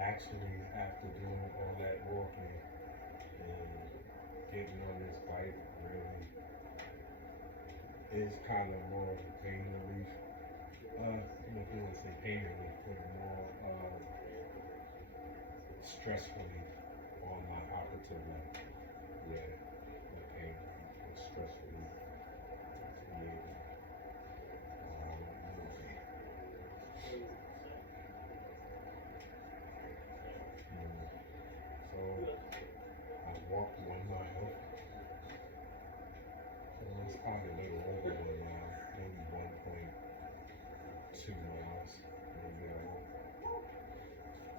Actually, after doing all that walking and getting on this bike, really is kind of more of a pain relief. I'm not going to say pain relief, but more stress relief on my operative leg. Yeah, okay, stress relief. Yeah. So I walked 1 mile. It's probably a little over 1 mile, maybe 1.2 miles. Maybe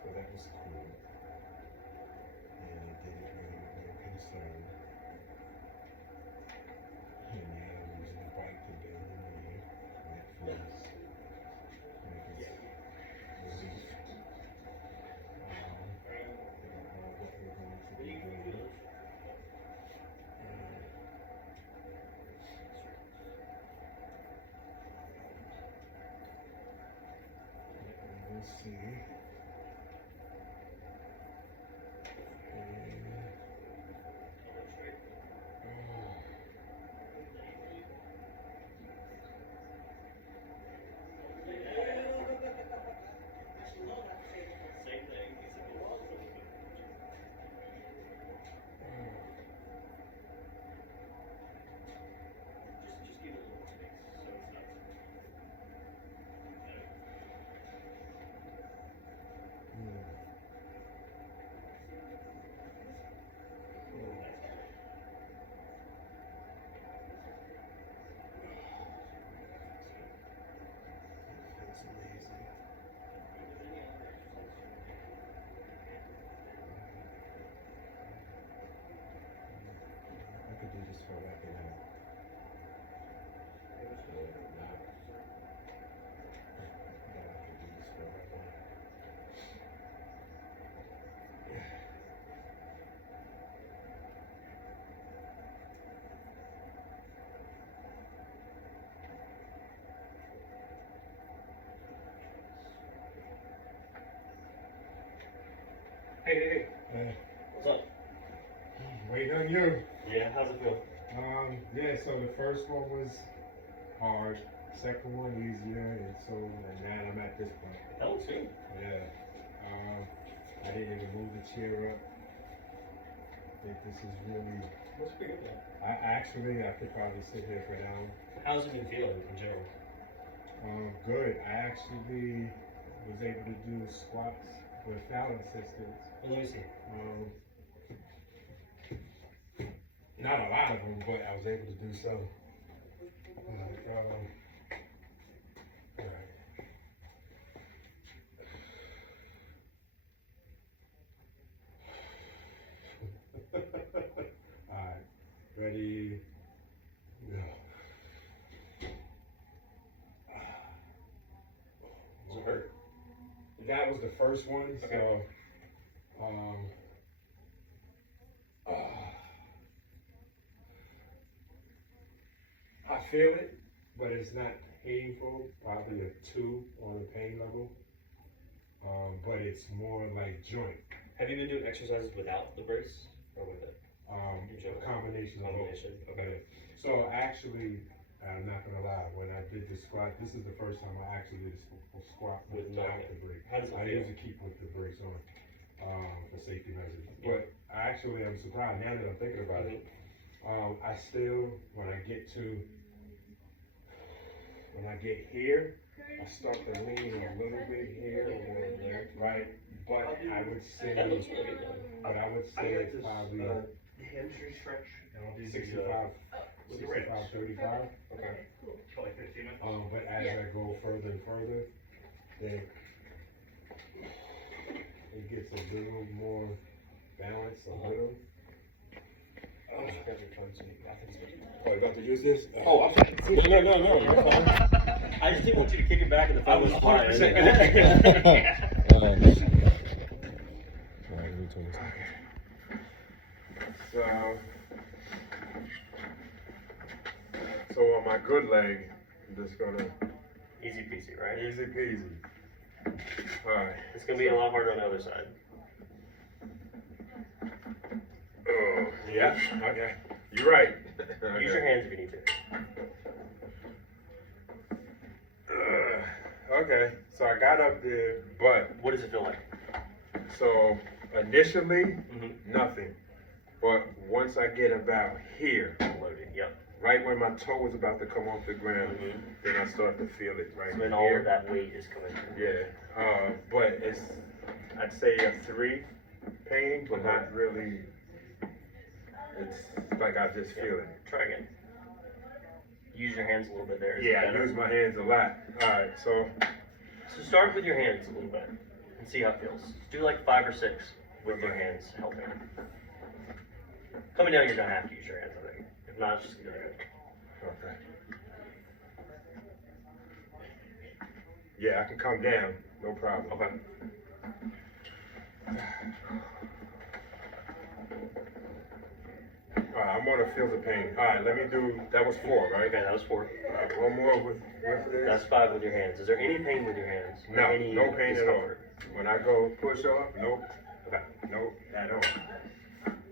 so that was cool. And I did it really with no concern. you? Yeah, how's it feel? Yeah, so the first one was hard, second one easier, and now I'm at this point. That looks good. Yeah. I didn't even move the chair up. I think this is really, Looks pretty good, though. I could probably sit here for an hour. How's it been feeling in general? Good. I actually was able to do squats without assistance. Well, let me see. Not a lot of them, but I was able to do so. Alright, ready? No. Does it hurt? That was the first one, Okay. so I feel it, but it's not painful. Probably a 2 on the pain level, but it's more like joint. Have you been doing exercises without the brace or with it? A combination of both. Combination. Okay. So actually, I'm not gonna lie. When I did the squat, this is the first time I actually did a squat With without nothing. the brace. How does it I feel? usually keep with the brace on for safety measures. But I'm surprised now that I'm thinking about it. I still, when I get here, I start to lean a little bit here, right? But I would say, That looks really good. but I would say it's probably hamstring stretch. 65, with the reps. 35. Okay. Cool. Probably 15 minutes. But as I go further and further, then it gets a little more balanced, a little. Oh, you guys are fun, so I think it's good. Oh, you about to use this? Oh, I'm sorry. No, you're fine. I just didn't want you to kick it back and the phone was flying. 100%. So on my good leg, I'm just gonna Easy peasy, right? easy peasy. Alright. It's gonna be a lot harder on the other side. Oh, yeah, okay. You're right. Use your hands if you need to. Okay, so I got up there, but What does it feel like? so initially, Mm-hmm. nothing. But once I get about here, Loaded. Yep. right when my toe was about to come off the ground, Mhm. then I start to feel it right So then here. all of that weight is coming through. Yeah, but it's, I'd say a 3 pain, but Uh-huh. not really. It's like I just feel it. Try again. Use your hands a little bit there. Is it Yeah, I better? use my hands a lot. Alright, so So start with your hands a little bit and see how it feels. Do like 5 or 6 with your hands helping. Coming down, you're gonna have to use your hands, I think. If not, it's just gonna be good. okay. Yeah, I can come down, no problem. Okay. Alright, I'm gonna feel the pain. Alright, let me do, that was 4, right? Okay, that was 4. Alright, one more with this. That's 5 with your hands. Is there any pain with your hands? No, Any no pain at all. discomfort? When I go push off, nope, Okay. nope, at all.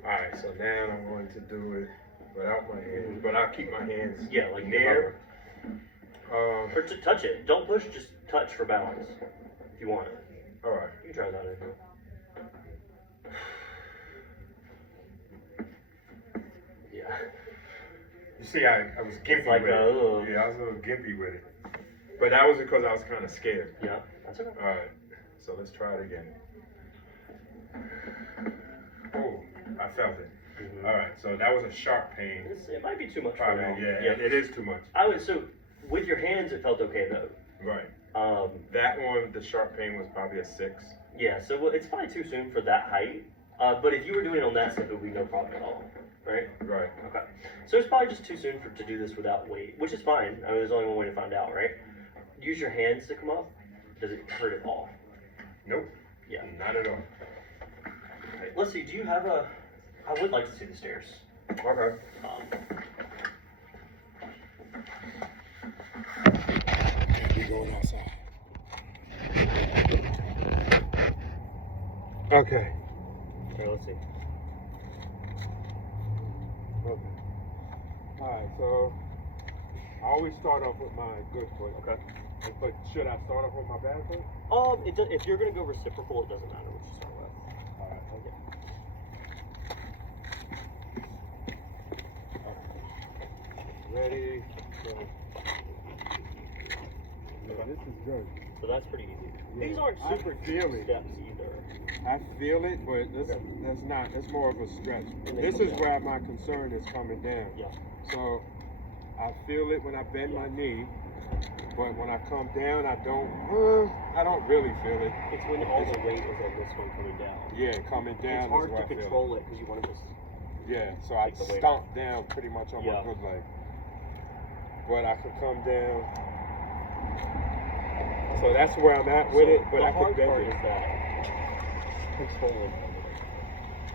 Alright, so now I'm going to do it without my hands, but I'll keep my hands Yeah, like near. Or to touch it. Don't push, just touch for balance. If you want it. Alright. You can try that if you want. Yeah. You see, I was gimpy like with a- it. Yeah, I was a little gimpy with it. But that was because I was kind of scared. Yeah, that's okay. Alright, so let's try it again. Oh, I felt it. Mhm. Alright, so that was a sharp pain. It might be too much for Probably, now. yeah, it is too much. I would, so with your hands it felt okay though. Right. Um, That one, the sharp pain was probably a 6. yeah, so it's probably too soon for that height. But if you were doing it on that step, it would be no problem at all, right? Right. Okay. So it's probably just too soon to do this without weight, which is fine. I mean, there's only one way to find out, right? Use your hands to come up. Does it hurt at all? Nope. Yeah. Not at all. Okay. Let's see. Do you have a? I would like to see the stairs. Okay. We're going outside. Okay. Okay, let's see. Okay. Alright, so I always start off with my good foot. Okay. But should I start off with my bad foot? If you're gonna go reciprocal, it doesn't matter what you start with. Alright, okay. Ready? So, yeah, this is good. So that's pretty easy. Yeah. These aren't I super feel deep it. steps either. I feel it, but that's not. It's more of a stretch. And they This come is down. where my concern is coming down. Yeah. So I feel it when I bend my knee, but when I come down, I don't really feel it. It's when all the weight is on this one coming down. Yeah, coming down It's hard is where to I feel control it because you want to just. Yeah, so I take the weight stomp down pretty much on Yeah. my good leg. But I can come down. So that's where I'm at with it, but the I hard can part bend is it. that controlling.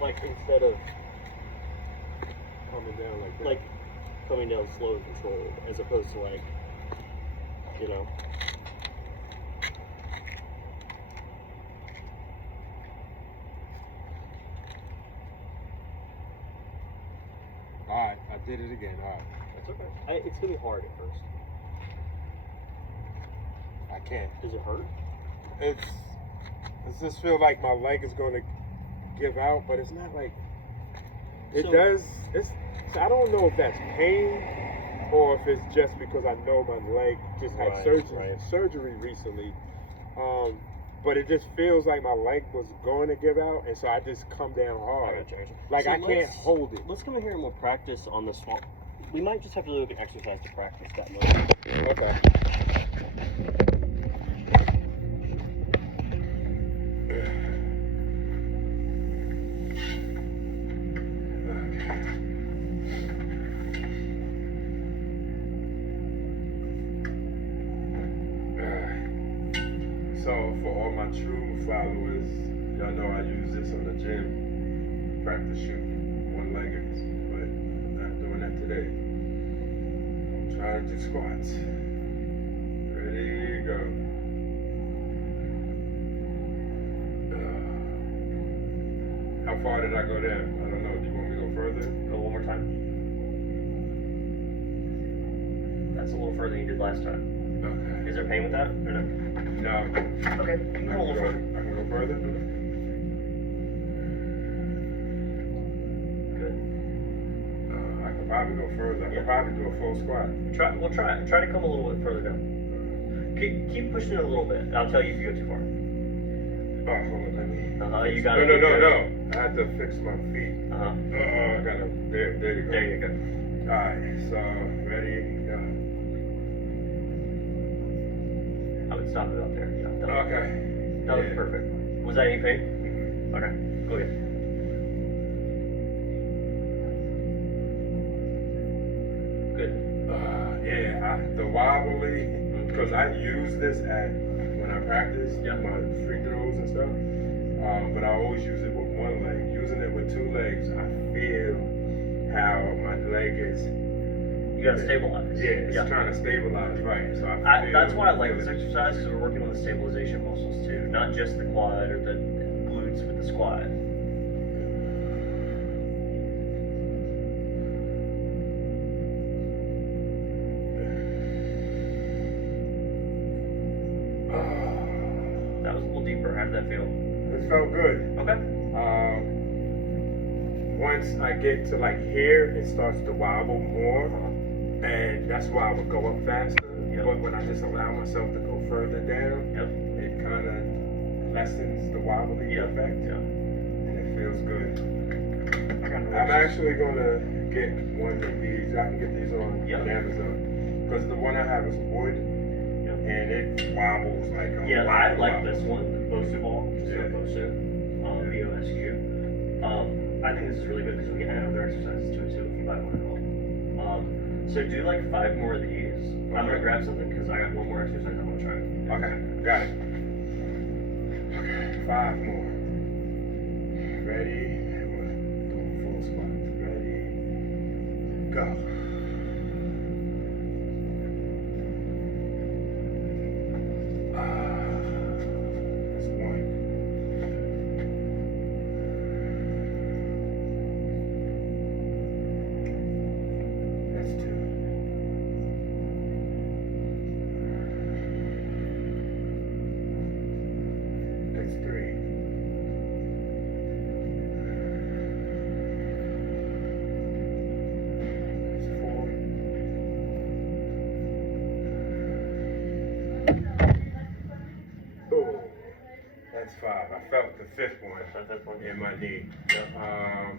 Like instead of Coming down like that. like coming down slow and controlled, as opposed to like, you know. Alright, I did it again. Alright. That's okay. It's gonna be hard at first. I can't. Does it hurt? It just feel like my leg is going to give out, but it's not like it So- does. I don't know if that's pain or if it's just because I know my leg just had Right. surgery recently. But it just feels like my leg was going to give out, and so I just come down hard. Like So I can't let's- hold it. Let's come in here and we'll practice on the small. We might just have to look at exercise to practice that much. Okay. So for all my true followers, y'all know I use this on the gym, practice shooting one-leggeds, but I'm not doing that today. I'm trying to do squats. Ready, go. How far did I go down? I don't know. Do you want me to go further? Go one more time. That's a little further than you did last time. Okay. Is there pain with that or no? No. Okay. You can go a little further. I can go further? Good. I could probably go further. I could probably do a full squat. Try to come a little bit further down. Keep pushing it a little bit. I'll tell you if you go too far. Oh, hold on, let me. You got it. No. I had to fix my feet. I gotta. There you go. There you go. Alright, so ready, go. I would stop it up there. Yeah. Okay. That was Yeah. perfect. Was that any pain? Okay. Go ahead. Good. The wobbly, because I use this when I practice my free throws and stuff. But I always use it with one leg. Using it with two legs, I feel how my leg is. You gotta stabilize. Yeah, it's trying to stabilize, right? So I feel That's why I like this exercise, because we're working on the stabilization muscles too, not just the quad or the glutes, but the squat. That was a little deeper. How did that feel? It felt good. Okay. Once I get to like here, it starts to wobble more, and that's why I would go up faster. But when I just allow myself to go further down, it kind of lessens the wobbly effect, and it feels good. I'm actually gonna get one of these. I can get these on Amazon, because the one I have is wood, and it wobbles like a lot. I like this one, the Bosu ball, just for Bosu, B-O-S-U. I think this is really good because we can add other exercises to it too if you buy one at home. So do like 5 more of these. I'm gonna grab something because I got one more exercise I want to try. Okay, got it. Okay, 5 more. Ready? Full squat. Ready? Go. That's one. 5. I felt the 5th one That one. in my knee. Yeah.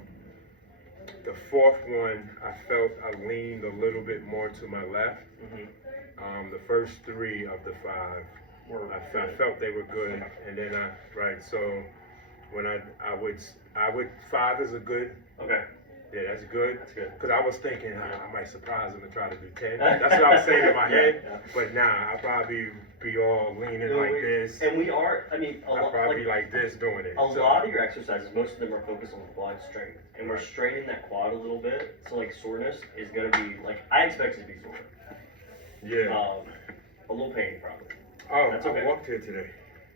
The 4th one, I felt I leaned a little bit more to my left. The first 3 of the 5, I felt they were good, and then so when I would 5 is a good. Okay. Yeah, that's good. That's good. Because I was thinking I might surprise him and try to do 10. That's what I was saying in my head. Yeah. But nah, I'll probably be all leaning like this. And we are, I mean, I'll probably be like this doing it. A lot of your exercises, most of them are focused on quad strength. And we're straining that quad a little bit. So like soreness is going to be, like, I expect it to be sore. Yeah. A little pain probably. Oh, That's I okay. walked here today.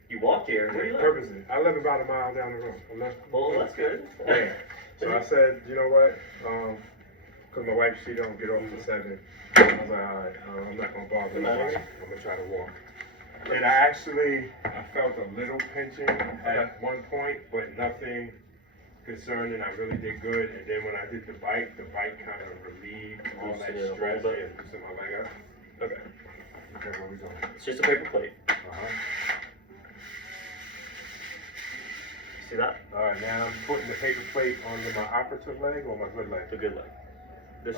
You walked here. Where do you live? Purposely. I live about a mile down the road. I'm not, Well, that's good. Yeah. So I said, you know what? Because my wife, she don't get off till 7. I was like, all right, I'm not going to bother my wife. I'm going to try to walk. And I felt a little pinching at one point, but nothing concerning. I really did good. And then when I did the bike kind of relieved all that Loosen it a stress. little bit. Yeah, loosen my leg up. Okay. Okay, where we going? It's just a paper plate. See that? All right, now I'm putting the paper plate under my operative leg or my good leg? The good leg. This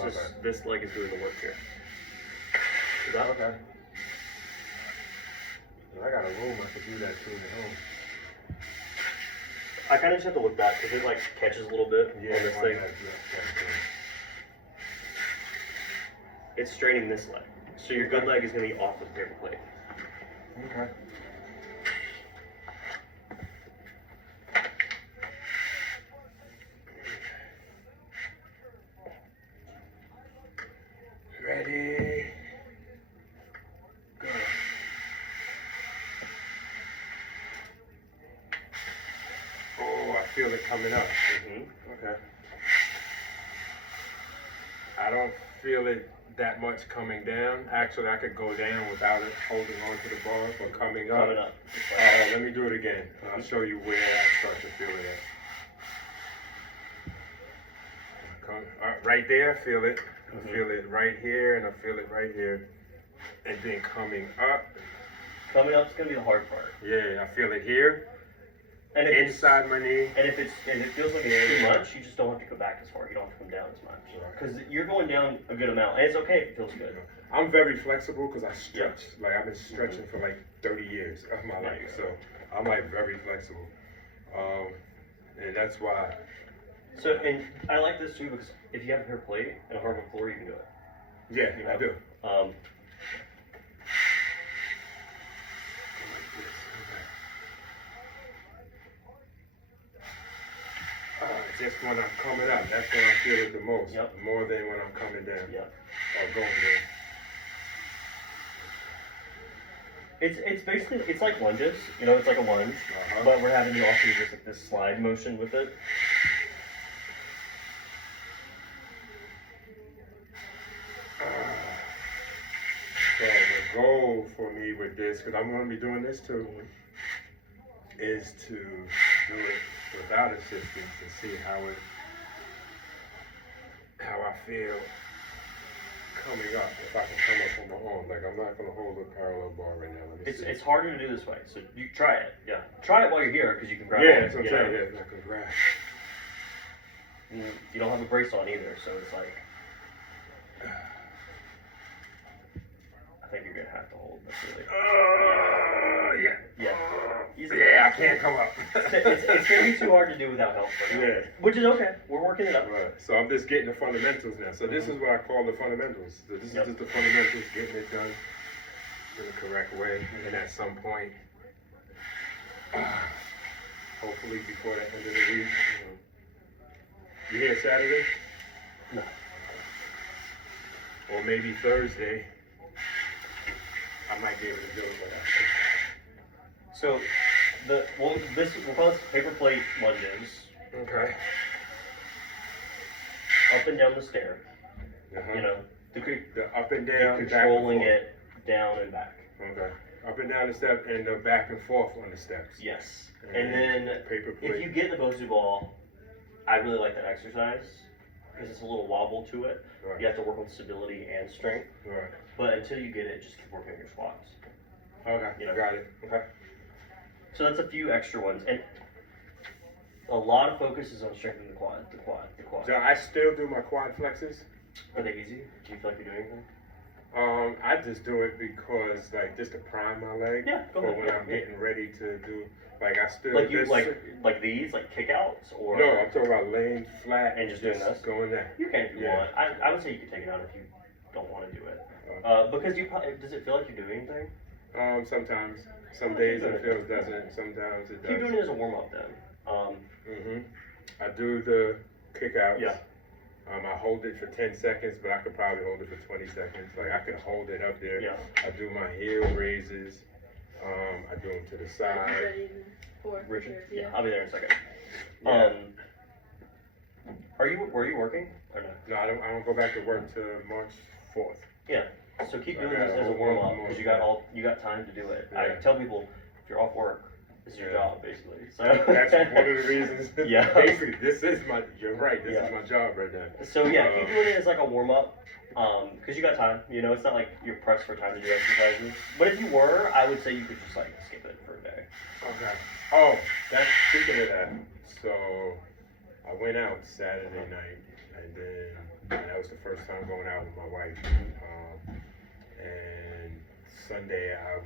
leg is doing the work here. See that? Okay. Well, I got a room I could do that too at home. I kind of just have to look back because it like catches a little bit on this thing. It's straining this leg. So your good leg is going to be off of the paper plate. Okay. Ready? Go. Oh, I feel it coming up. Okay. I don't feel it that much coming down. Actually, I could go down without it holding on to the bar, but coming up. Coming up. Let me do it again. I'll show you where I start to feel it at. Right there, I feel it. I feel it right here, and I feel it right here. And then coming up. Coming up is going to be the hard part. Yeah, I feel it here. And if Inside my knee. And if it feels like it's too much, you just don't have to go back as far. You don't have to come down as much. Because you're going down a good amount, and it's okay if it feels good. I'm very flexible because I stretch. Like I've been stretching for like 30 years of my life, so I'm like very flexible, and that's why. So, and I like this too because if you have a paper plate and a hardwood floor, you can do it. Yeah, You know? I do. Just when I'm coming up, that's when I feel it the most. Yep. More than when I'm coming down. Yeah. Or going down. It's basically, it's like lunges, you know, it's like a lunge, but we're having you also do just like this slide motion with it. So the goal for me with this, because I'm going to be doing this too, is to do it without assistance and see how I feel coming up. If I can come up on my own, like I'm not going to hold a parallel bar right now. Let me see. It's harder to do this way, so you try it. Yeah, try it while you're here because you can grab. Yeah, it, that's what I'm you know? saying. Yeah, I can grab. You don't have a brace on either, so it's like. I think you're gonna have to hold this really. Yeah. Yeah. Yeah, I can't come up. It's gonna be too hard to do without help for now. Yeah. Which is okay. We're working it up. Right. So I'm just getting the fundamentals now. So this is what I call the fundamentals. So this is just the fundamentals, getting it done in the correct way. And at some point, hopefully before the end of the week, you here Saturday? No. Or maybe Thursday. I might be able to do it by that. So we'll call this paper plate lunges. Okay. Up and down the stair. You know, The up and down, controlling back and forth. it down and back. Okay. Up and down the step and the back and forth on the steps. Yes. And then paper plate. if you get the Bosu ball, I really like that exercise because it's a little wobble to it. Right. You have to work on stability and strength. Right. But until you get it, just keep working on your squats. Okay. You know. Got it. Okay. So that's a few extra ones, and a lot of focus is on strengthening the quad. So I still do my quad flexes. Are they easy? Do you feel like you're doing anything? I just do it because like just to prime my leg Yeah, go for ahead. when I'm getting ready to do. Like I still Like you this- like these, like kickouts, or No, I'm talking about laying flat And just doing this? going there. you can if you Yeah. want. I would say you could take it out if you don't want to do it. Because you probably, does it feel like you're doing anything? Sometimes, some Oh, days keep it doing feels doesn't. Sometimes it does. Keep doing it as a warm up then. I do the kickouts. Yeah. I hold it for 10 seconds, but I could probably hold it for 20 seconds. Like I could hold it up there. Yeah. I do my heel raises. I do them to the side. Ready for Richard? sure, Yeah, I'll be there in a second. Yeah. Were you working or no? No, I don't go back to work till March 4th. Yeah. So keep I doing got this as a a warm up whole because you month, got you got time to do it. I Yeah. tell people if you're off work, this is your Yeah. job basically. So That's one of the reasons. Yeah. Basically, this is my. You're right. This Yeah. is my job right now. So yeah, keep doing it as like a warm up, because you got time. You know, it's not like you're pressed for time to do exercises. But if you were, I would say you could just like skip it for a day. Okay. Oh, that's speaking of that. So I went out Saturday night, and then that was the first time going out with my wife. And Sunday I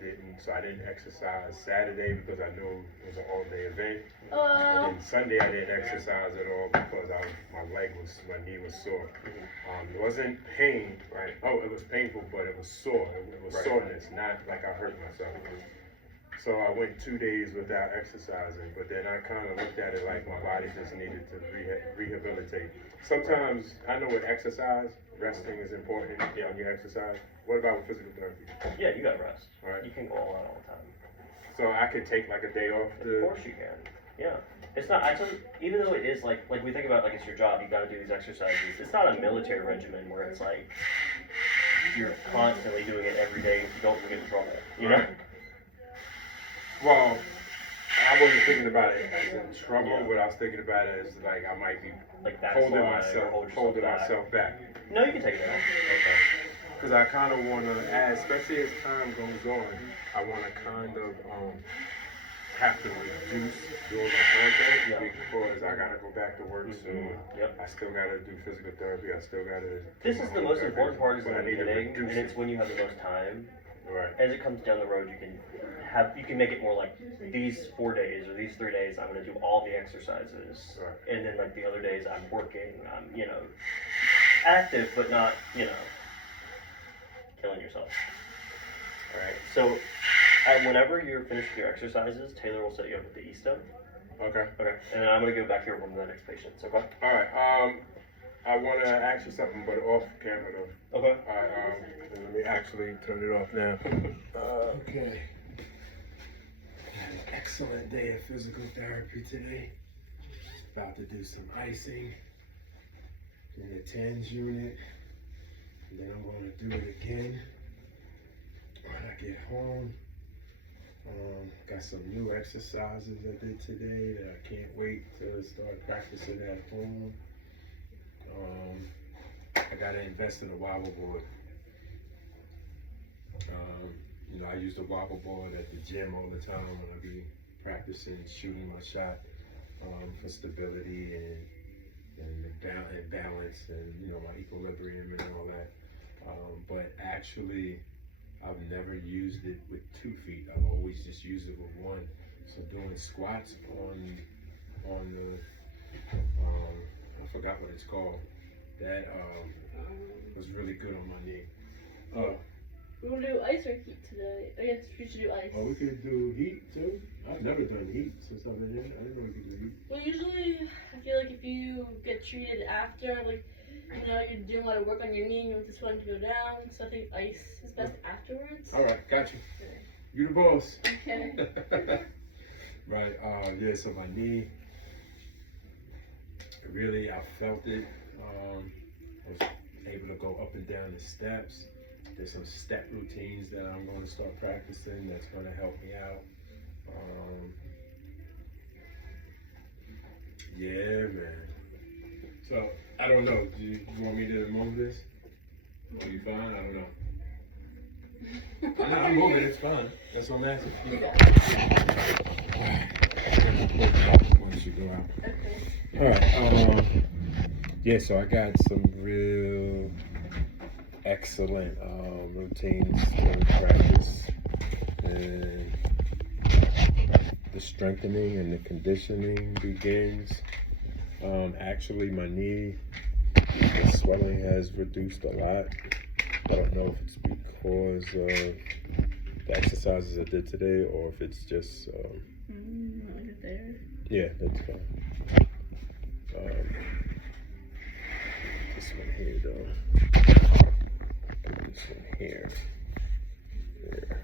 didn't exercise Saturday because I knew it was an all-day event. And then Sunday I didn't exercise at all because my knee was sore. It wasn't pain, right? Oh, it was painful, but it was sore. It was Right. soreness, not like I hurt myself. So I went 2 days without exercising, but then I kind of looked at it like my body just needed to rehabilitate. Sometimes I know with exercise, resting is important when you exercise. What about with physical therapy? Yeah, you got rest. Right. You can go all out all the time. So I could take like a day off Of to. course you can. Yeah. It's not. I tell you, even though it is like we think about like it's your job, you got to do these exercises. It's not a military regimen where it's like you're constantly doing it every day. If you don't, you get in trouble. You know. Right. Well, I wasn't thinking about it as in trouble, Yeah. but I was thinking about it as like I might be Like that's holding why, myself, hold yourself back. back. No, you can take it out. Okay. Because I kind of want to, especially as time goes on, I want to kind of have to reduce doing my content Yeah. because I got to go back to work soon. Yep. I still got to do physical therapy. I still got to. This is the most important part is in But the I need to beginning, and reduce it's it. when you have the most time. Right. As it comes down the road, you can make it more like these 4 days or these 3 days. I'm gonna do all the exercises, Right. and then like the other days I'm working. I'm active, but not killing yourself. All right. So whenever you're finished with your exercises, Taylor will set you up with the E-step. Okay. Okay. And then I'm gonna go back here with the next patient. Okay. All right. I want to ask you something, but off camera though. Okay. Let me actually turn it off now. Okay. Had an excellent day of physical therapy today. About to do some icing in the TENS unit. And then I'm going to do it again when I get home. Got some new exercises I did today that I can't wait to start practicing at home. I got to invest in a wobble board. I use the wobble board at the gym all the time when I be practicing shooting my shot for stability and balance and my equilibrium and all that. But actually, I've never used it with 2 feet. I've always just used it with 1. So doing squats on the I forgot what it's called. That was really good on my knee. We're gonna do ice or heat today. I guess we should do ice. Oh, we could do heat too. I've never done heat since I've been in. I didn't know we could do heat. Well, usually, I feel like if you get treated after, like, you're doing a lot of work on your knee, you want this one to go down, so I think ice is best afterwards. All right, got you. You the boss. Okay. Right. Yeah. So my knee. Really, I felt it. I was able to go up and down the steps. There's some step routines that I'm going to start practicing that's going to help me out. Yeah, man. So, I don't know. Do you want me to move this? Are you fine? I don't know. I'm moving, it's fine. That's what I'm asking. You got Once you go out. it. Okay. All right. Yeah, so I got some real excellent routines to practice, and the strengthening and the conditioning begins. Actually, my knee, the swelling has reduced a lot. I don't know if it's because of the exercises I did today or if it's just, Right there. yeah, that's fine. This one here, though. Put this one here. There.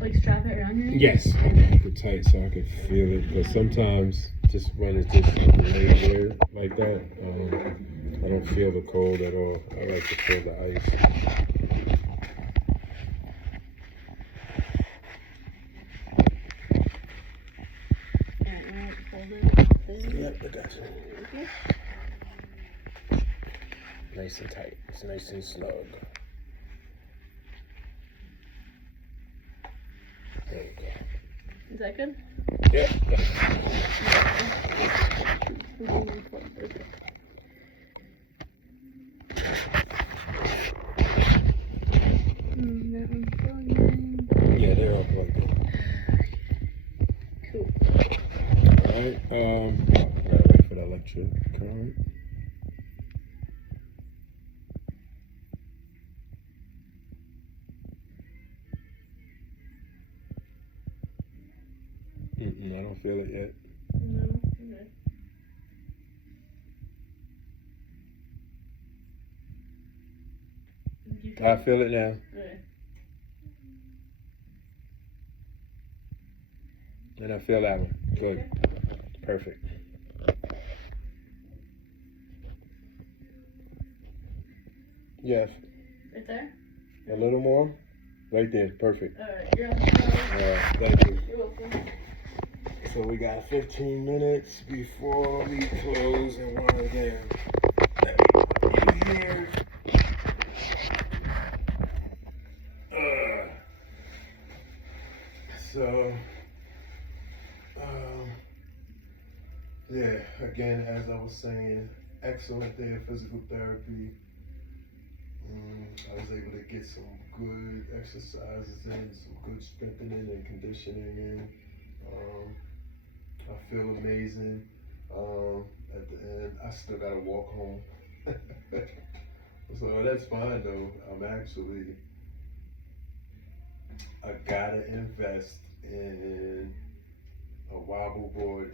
Like strap it around your neck? Yes, I keep it tight so I can feel it. Because sometimes just when it's just laid there like that, I don't feel the cold at all. I like to feel the ice. Alright, hold it. Yep, I got you. Okay. Nice and tight. It's nice and snug. There you go. Is that good? Yep. Yeah, they're all plugged in. Cool. Alright, gotta wait for the electric current. I don't feel it yet. No. Okay. I feel it now. Okay. And I feel that one. Good. Okay. Perfect. Yes. Right there? A little more. Right there. Perfect. Alright, you're on the Alright, thank you. You're welcome. So we got 15 minutes before we close and wind down. Let me here. So, yeah, again, as I was saying, excellent day of physical therapy. I was able to get some good exercises in, some good strengthening and conditioning in. I feel amazing. At the end, I still gotta walk home. So that's fine though. I gotta invest in a wobble board.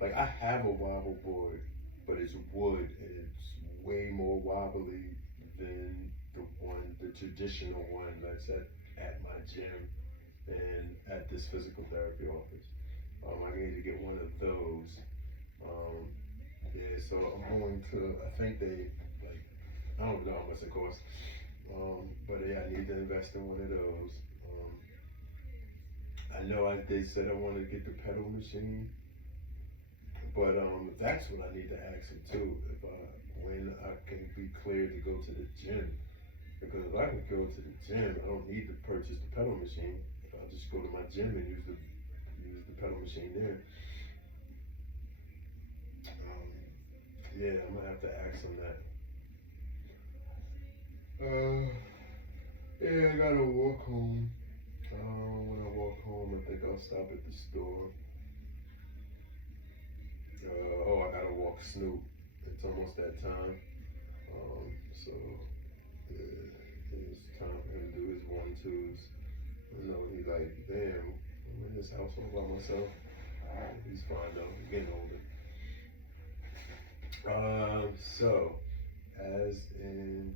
I have a wobble board, but it's wood and it's way more wobbly than the traditional one that's at my gym and at this physical therapy office. I need to get one of those. Yeah, so I'm going to, I think I don't know how much it costs. But yeah, I need to invest in one of those. I know they said I wanted to get the pedal machine, but that's what I need to ask him too. When I can be cleared to go to the gym, because if I can go to the gym, I don't need to purchase the pedal machine. I'll just go to my gym and use the pedal machine there. Yeah, I'm gonna have to ask him that. Yeah, I gotta walk home. When I walk home, I think I'll stop at the store. I gotta walk Snoop. It's almost that time. So yeah, it's time for him to do his 1-2s. You know, he's like, damn, I'm in this house all by myself. He's fine though, he's getting older. So, as in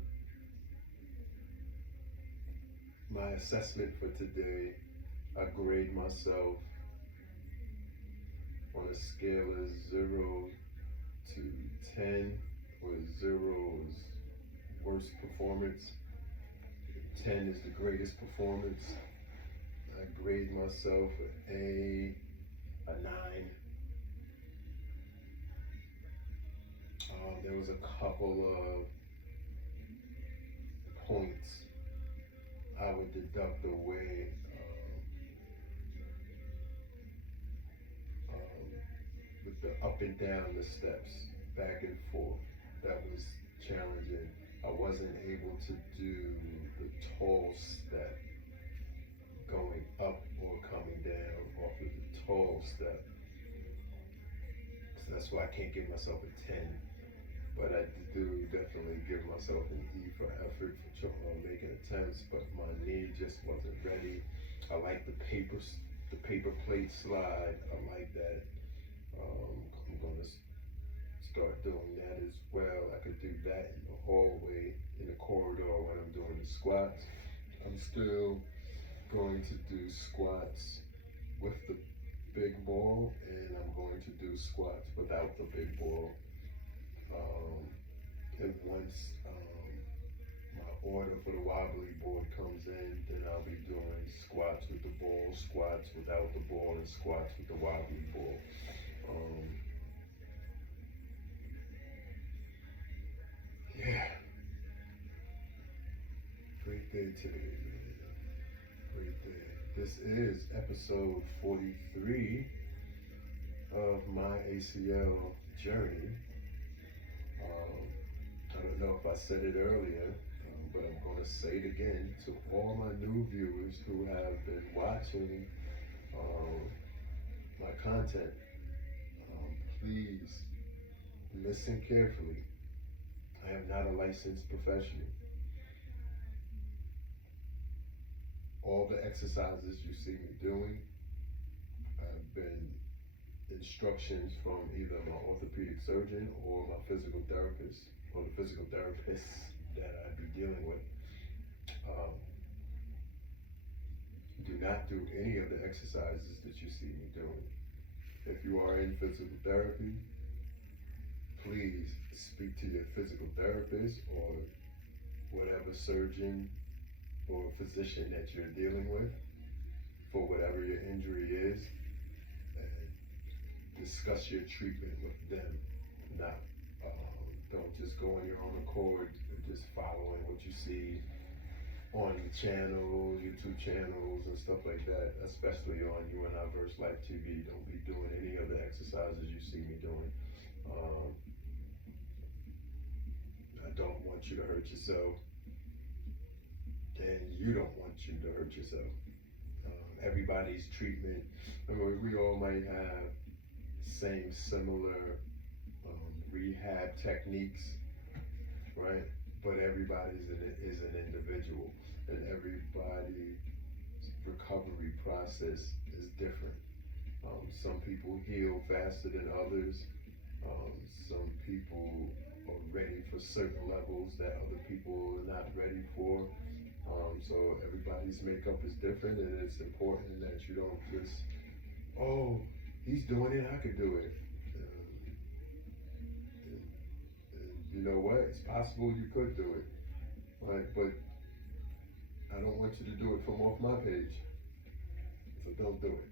my assessment for today, I grade myself on a scale of 0 to 10, where 0 is worst performance, 10 is the greatest performance. I grade myself a 9. There was a couple of points I would deduct away with the up and down the steps, back and forth. That was challenging. I wasn't able to do the tall step going up or coming down off of the tall step. So that's why I can't give myself a 10. But I do definitely give myself an E for effort for making attempts, but my knee just wasn't ready. I like the paper plate slide. I like that. I'm gonna start doing that as well. I could do that in the hallway, in the corridor when I'm doing the squats. I'm still going to do squats with the big ball, and I'm going to do squats without the big ball. And once my order for the wobbly board comes in, then I'll be doing squats with the ball, squats without the ball, and squats with the wobbly ball. Yeah. Great day today, man. Great day. This is episode 43 of my ACL Journey. I don't know if I said it earlier, but I'm going to say it again to all my new viewers who have been watching my content. Please listen carefully. I am not a licensed professional. All the exercises you see me doing have been instructions from either my orthopedic surgeon or my physical therapist, or the physical therapist that I'd be dealing with. Do not do any of the exercises that you see me doing. If you are in physical therapy, please speak to your physical therapist or whatever surgeon or physician that you're dealing with for whatever your injury is, and discuss your treatment with them. Don't just go on your own accord and just following what you see on channels, YouTube channels and stuff like that, especially on U-N-I-VERSELIFETV. Don't be doing any of the exercises you see me doing. I don't want you to hurt yourself, and you don't want you to hurt yourself. Everybody's treatment, we all might have similar rehab techniques, right? But everybody is an individual, and everybody's recovery process is different. Some people heal faster than others. Some people are ready for certain levels that other people are not ready for. So everybody's makeup is different, and it's important that you don't just, oh, he's doing it, I could do it. And you know what? It's possible you could do it, right? But I don't want you to do it from off my page. So don't do it.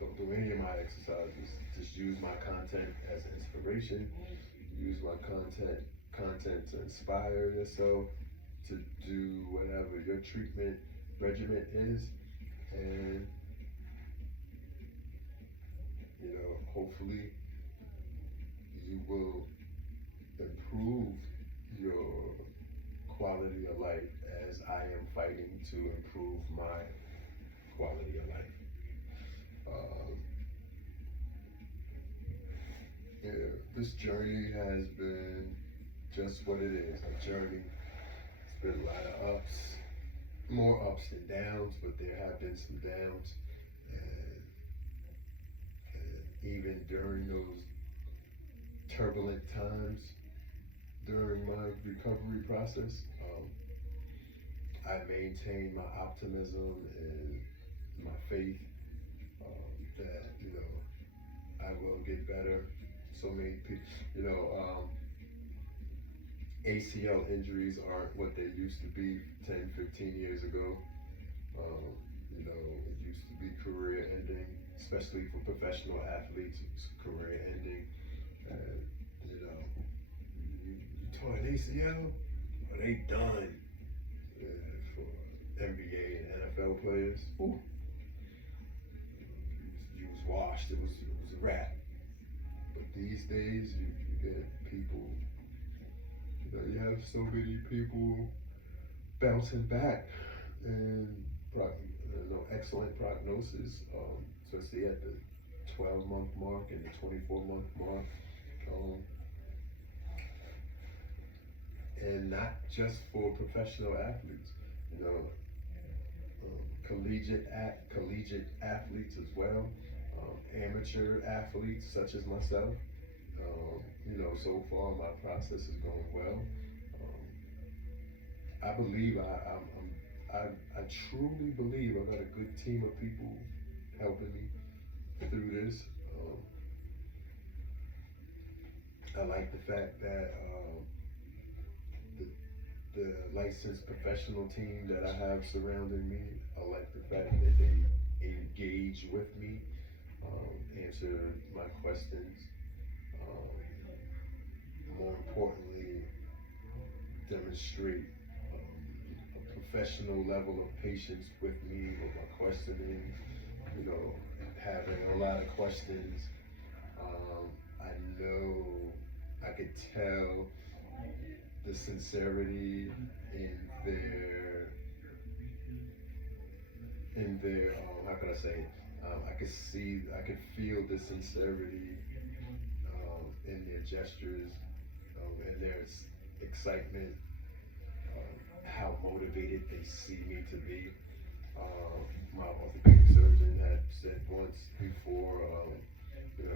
Don't do any of my exercises. Just use my content as inspiration. Use my content to inspire yourself to do whatever your treatment regimen is, and hopefully you will improve your quality of life as I am fighting to improve my quality of life. This journey has been just what it is, a journey. It's been a lot of ups, more ups than downs, but there have been some downs. And even during those turbulent times, during my recovery process, I maintained my optimism and my faith that, I will get better. So many people, ACL injuries aren't what they used to be 10, 15 years ago. It used to be career ending, especially for professional athletes. It's career ending. And, you tore an ACL, well, they done. For NBA and NFL players, ooh, you was washed. It was a wrap. But these days, you get people. You have so many people bouncing back and excellent prognosis, especially at the 12-month mark and the 24-month mark. And not just for professional athletes, collegiate athletes as well, amateur athletes such as myself. So far my process is going well. I believe I truly believe I've got a good team of people helping me through this. I like the fact that the licensed professional team that I have surrounding me, I like the fact that they engage with me, answer my questions. More importantly, demonstrate a professional level of patience with me, with my questioning, having a lot of questions. I know I could tell the sincerity in their how can I say it? I could feel the sincerity in their gestures, and their excitement, how motivated they see me to be. My orthopedic surgeon had said once before,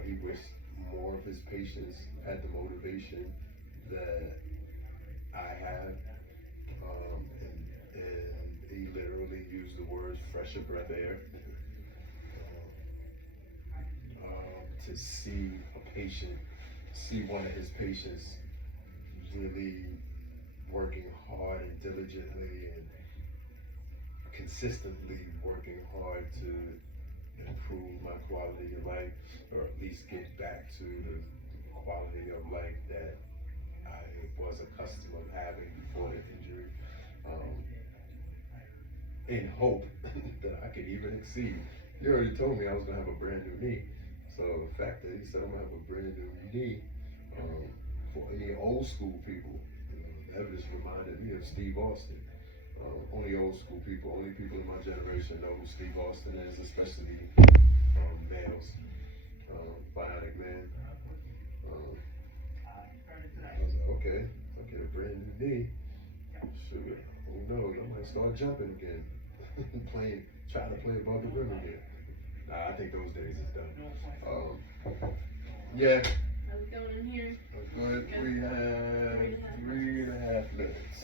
he wished more of his patients had the motivation that I have, and he literally used the words fresher breath air. To see one of his patients really working hard and diligently and consistently working hard to improve my quality of life, or at least get back to the quality of life that I was accustomed of having before the injury, in hope that I could even exceed. He already told me I was gonna have a brand new knee. So the fact that he said I'm gonna have a brand new knee, for any old school people, that just reminded me of Steve Austin. Only old school people, only people in my generation know who Steve Austin is, especially males. Bionic Man. I was like, okay, a brand new knee. Shoot, oh no, I might start jumping again. Trying to play above the rim again. Nah, I think those days is done. Yeah. How's it going in here? Good. We have 3.5 minutes.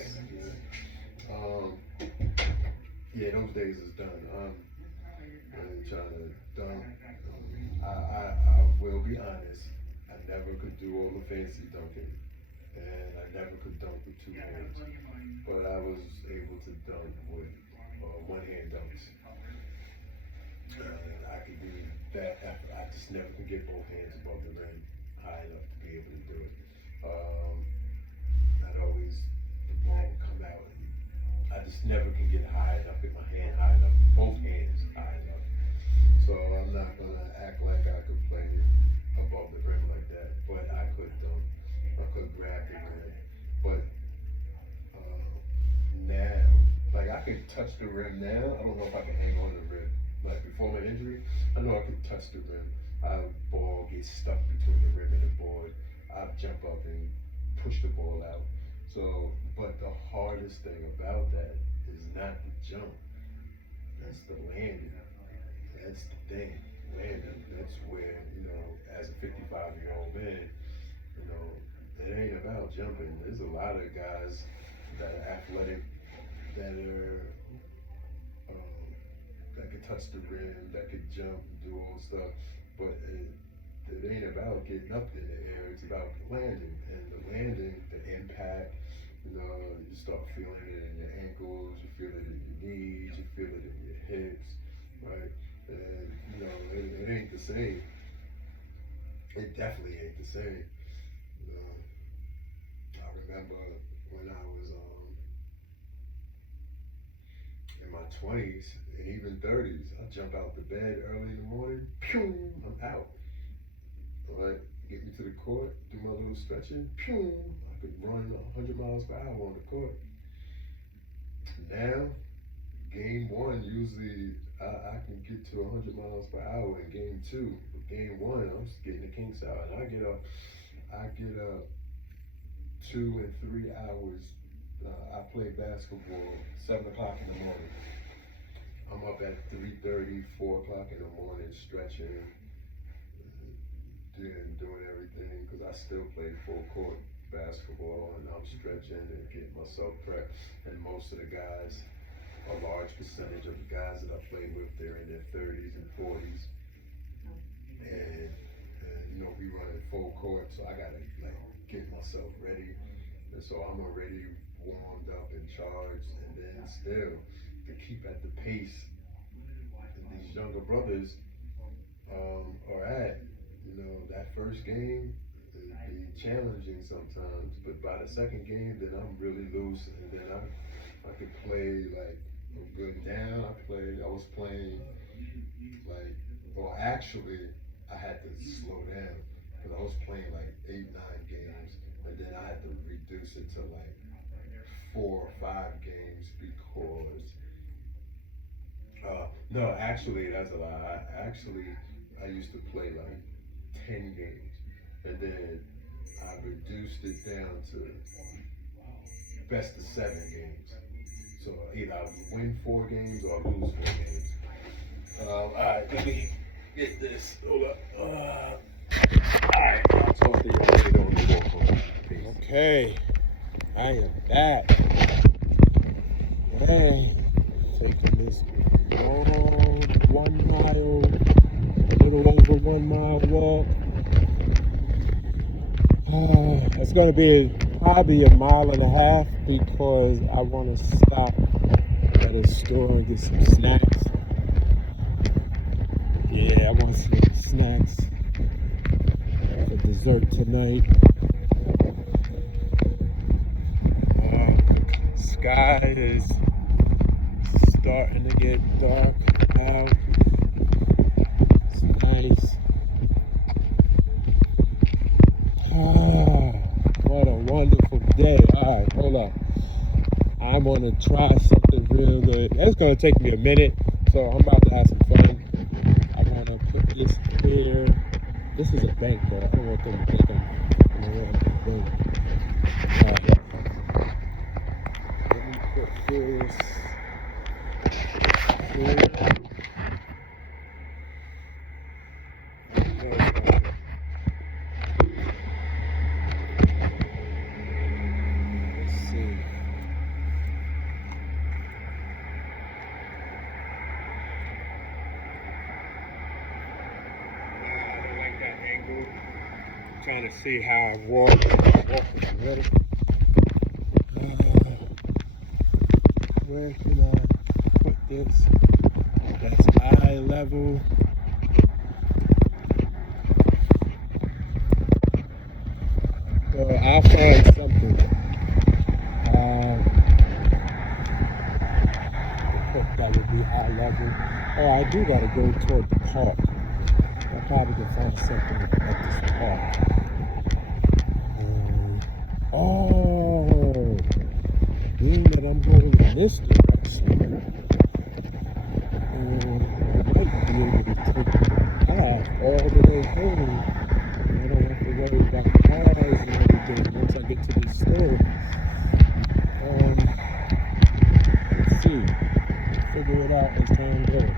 Yeah, those days is done. Really trying to dunk. I will be honest. I never could do all the fancy dunking, and I never could dunk with 2 hands. But I was able to dunk with 1-hand dunks. I could do that effort. I just never could get both hands above the rim high enough to be able to do it. I'd always, the ball would come out, and I just never can get high enough, get my hand high enough, both hands high enough. So I'm not gonna act like I could play above the rim like that, but I could dunk. I could grab the rim. But now, like I can touch the rim now. I don't know if I can hang on to the rim. Like before my injury, I know I could touch the rim. Ball gets stuck between the rim and the board. I'll jump up and push the ball out. So, but the hardest thing about that is not the jump. That's the landing. That's the thing. Landing. That's where, as a 55-year-old man, it ain't about jumping. There's a lot of guys that are athletic, that are that could touch the rim, that could jump, do all stuff. But it ain't about getting up in the air, it's about landing. And the landing, the impact, you know, you start feeling it in your ankles, you feel it in your knees, you feel it in your hips, right? And, you know, it ain't the same. It definitely ain't the same. You know, I remember when I was in my 20s and even 30s, I jump out the bed early in the morning, pew, I'm out. All right, get me to the court, do my little stretching, pew, I could run 100 miles per hour on the court. Now, game one, usually I can get to 100 miles per hour in game two. But game one, I'm just getting the kinks out, and I get up 2 and 3 hours. I play basketball 7 o'clock in the morning. I'm up at 3:30, 4 o'clock in the morning, stretching, doing everything, because I still play full court basketball, and I'm stretching and getting myself prepped. And most of the guys, a large percentage of the guys that I play with, they're in their 30s and 40s, and you know, we running full court, so I gotta like get myself ready, and so I'm already warmed up and charged, and then still to keep at the pace that these younger brothers are at. You know, that first game it'd be challenging sometimes, but by the second game, then I'm really loose, and then I could play like a good down. I was playing like, well, actually, I had to slow down because I was playing like 8, 9 games, and then I had to reduce it to like 4 or 5 games because no, actually, that's a lie. I used to play like 10 games, and then I reduced it down to best of 7 games. So either I win 4 games or I lose 4 games. Alright, let me get this. Hold up. Alright, I'll talk to you later on the walk. Okay, I am back. Hey, taking this long 1 mile, a little over 1 mile walk. It's going to be probably a mile and a half because I want to stop at a store and get some snacks. Yeah, I want some snacks for dessert tonight. Sky is starting to get dark out. It's nice. What a wonderful day. All right, hold up. I'm going to try something real good. That's going to take me a minute, so I'm about to have some fun. I'm going to put this here. This is a bank, though. I don't want them to think I'm going to bank. All right. Let me put this here. Let's see. I don't like that angle. I'm trying to see how I walk. Ready? Where can I put this? That's eye level. So I'll find something. That would be eye level. Oh, I do gotta go toward the park. I probably can find something at this park. Being that I'm going in this direction, I might be able to take the path all the way home. I don't have to worry about the cars and everything once I get to the store. Let's see. Figure it out as time goes.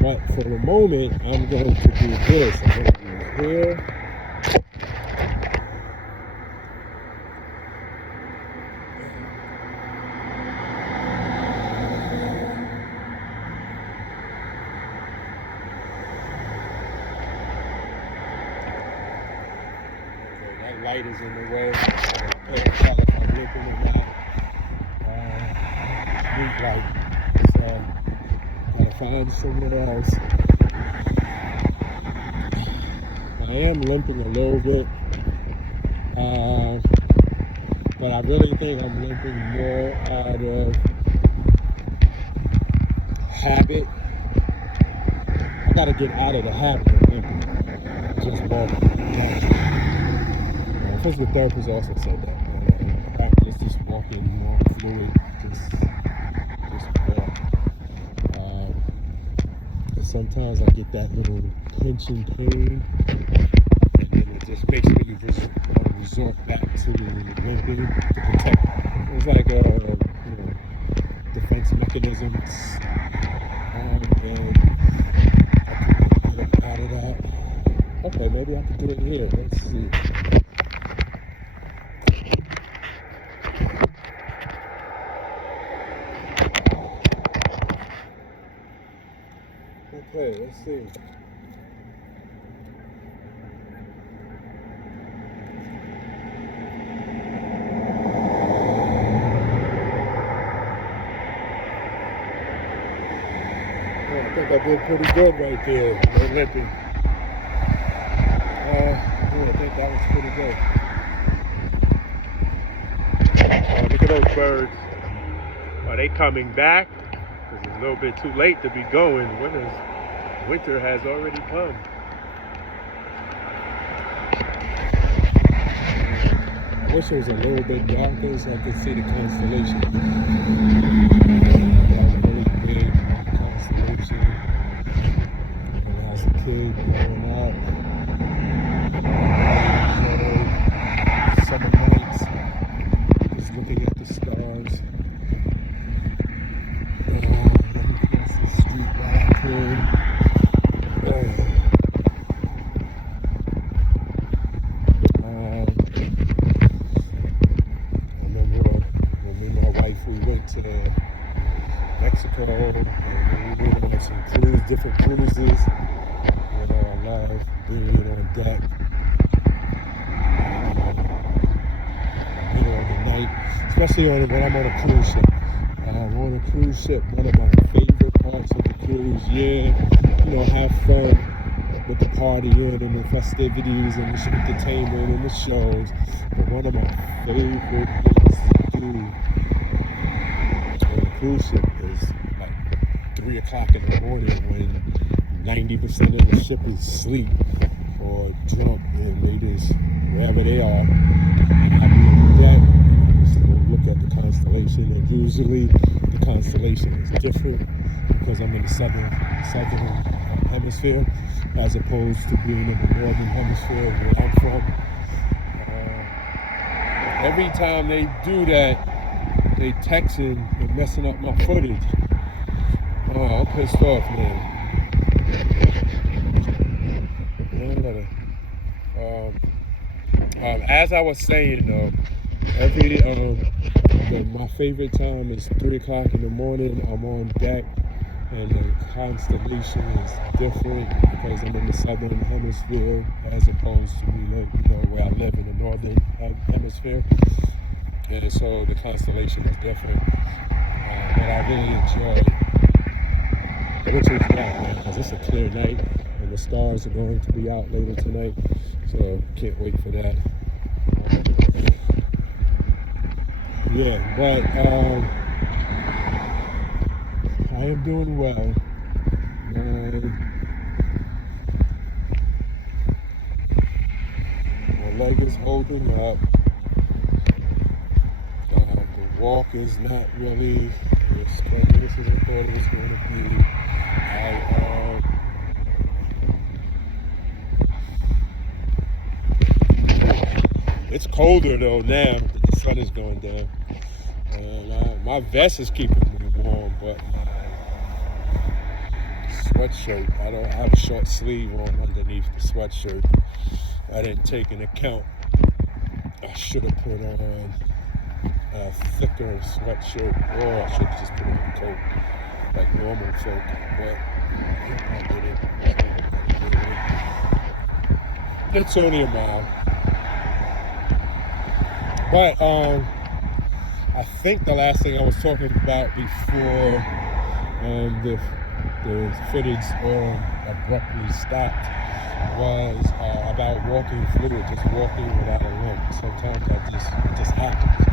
But for the moment, I'm going to do this. I'm going to do here. light is in the way. I'm looking at that. Street light. So, gotta find somewhere else. I am limping a little bit. But I really think I'm limping more out of habit. I gotta get out of the habit of limping. Just walking. Physical therapist also said that. Practice just walking more fluid. Just walk. And sometimes I get that little pinching pain, and then it just makes me resort back to limping to protect. It's like a defense mechanisms, and I can get out of that. Okay, maybe I can do it here. Let's see. Okay, let's see. I think I did pretty good right there. No limping. I think that was pretty good. Look at those birds. Are they coming back? It's a little bit too late to be going. Winter has already come. I wish it was a little bit darker so I could see the constellation. Really big constellation. When I was a kid growing up, summer nights, just looking at the stars. Let me cross the street while I could. I remember when me and my wife, we went to Mexico, and we went on some different cruises. I love being on deck. Middle of the night, especially when I'm on a cruise ship. On a cruise ship, one of my favorite parts of the cruise, have fun with the partying and the festivities and the entertainment and the shows. But one of my favorite things to do on a cruise ship is like 3 o'clock in the morning when 90% of the ship is asleep or drunk and they just, wherever they are, I'll be on deck. Look at the constellation, and usually the constellation is different because I'm in the southern hemisphere as opposed to being in the northern hemisphere where I'm from. Every time they do that, they texting and messing up my footage. Oh, I'm pissed off, man. As I was saying though, my favorite time is 3 o'clock in the morning. I'm on deck, and the constellation is different because I'm in the southern hemisphere as opposed to where I live in the northern hemisphere, and so the constellation is different. But I really enjoy winter's night, man, because it's a clear night, and the stars are going to be out later tonight, so can't wait for that. Yeah, but I am doing well. My leg is holding up. The walk is not really as strenuous as I thought it was going to be. It's colder though now that the sun is going down. My vest is keeping me warm, but sweatshirt, I have a short sleeve on underneath the sweatshirt. I didn't take into account. I should have put on a thicker sweatshirt, or I should have just put on a coat like normal folk, but I didn't. It's only a mile. But I think the last thing I was talking about before the footage abruptly stopped was about walking fluid, just walking without a limp. Sometimes it just happens.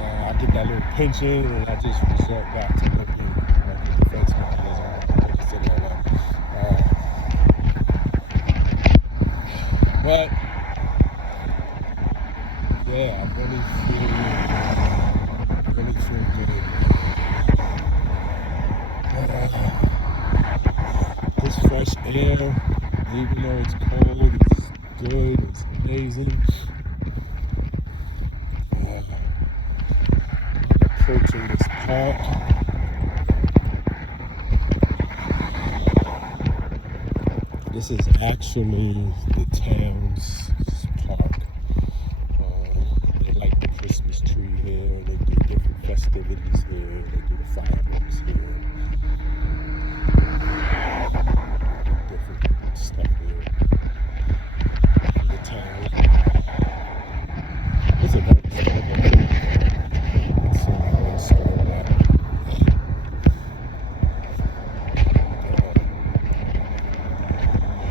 I get that little pinching, and I just resort back to limping like the defense mechanism. But yeah, I really feel good. This fresh air, even though it's cold, it's good, it's amazing. Approaching this park. This is actually the town's park. They like the Christmas tree here. They do different festivities here. They do the fireworks here. Different stuff here. The town. It's a very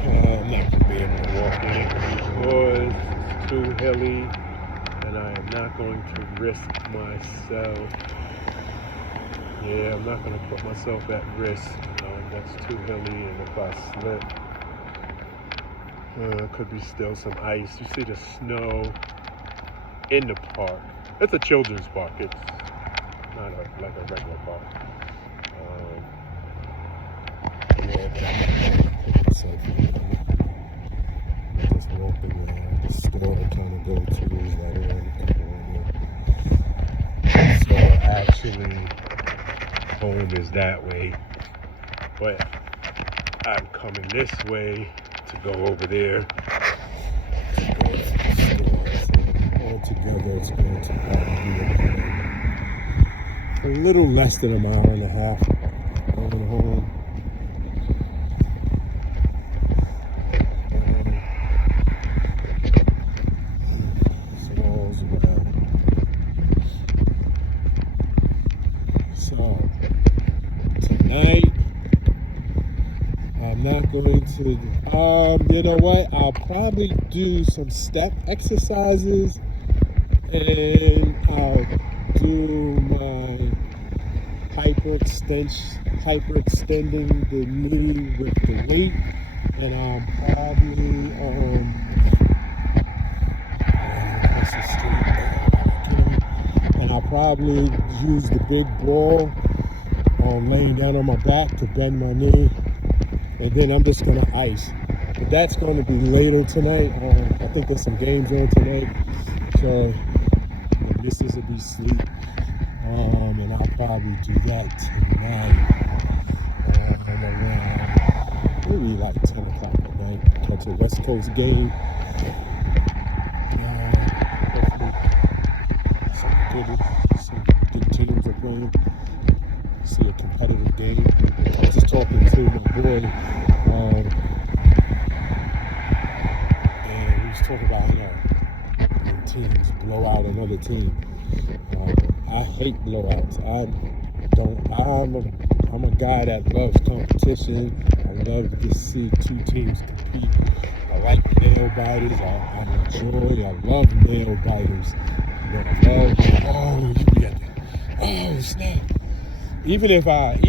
I'm not going to be able to walk in it because it's too hilly, and I am not going to risk myself. Yeah, I'm not going to put myself at risk. That's too hilly, and if I slip, could be still some ice. You see the snow in the park. It's a children's park. It's not like a regular park. Yeah, but I'm not going to put myself in it. Just walking around. The store I kind of go to is right around the corner. So actually, home is that way. But I'm coming this way to go over there. Altogether, it's going to probably be a little less than a mile and a half going home. So tonight, I'm not going to, you know what, I'll probably do some step exercises, and I'll do my hyperextending the knee with the weight, and I'll probably, I'll probably use the big ball laying down on my back to bend my knee, and then I'm just going to ice. But that's going to be later tonight. I think there's some games on tonight, so the missus will be asleep, and I'll probably do that tonight around maybe like 10 o'clock at night. Catch a West Coast game. Hopefully some good teams are playing. See a competitive game. I was just talking to my boy, and we was talking about when teams blow out another team. I hate blowouts. I'm a guy that loves competition. I love to see two teams compete. I like nail biters. I love nail biters. Oh snap. Even if I'm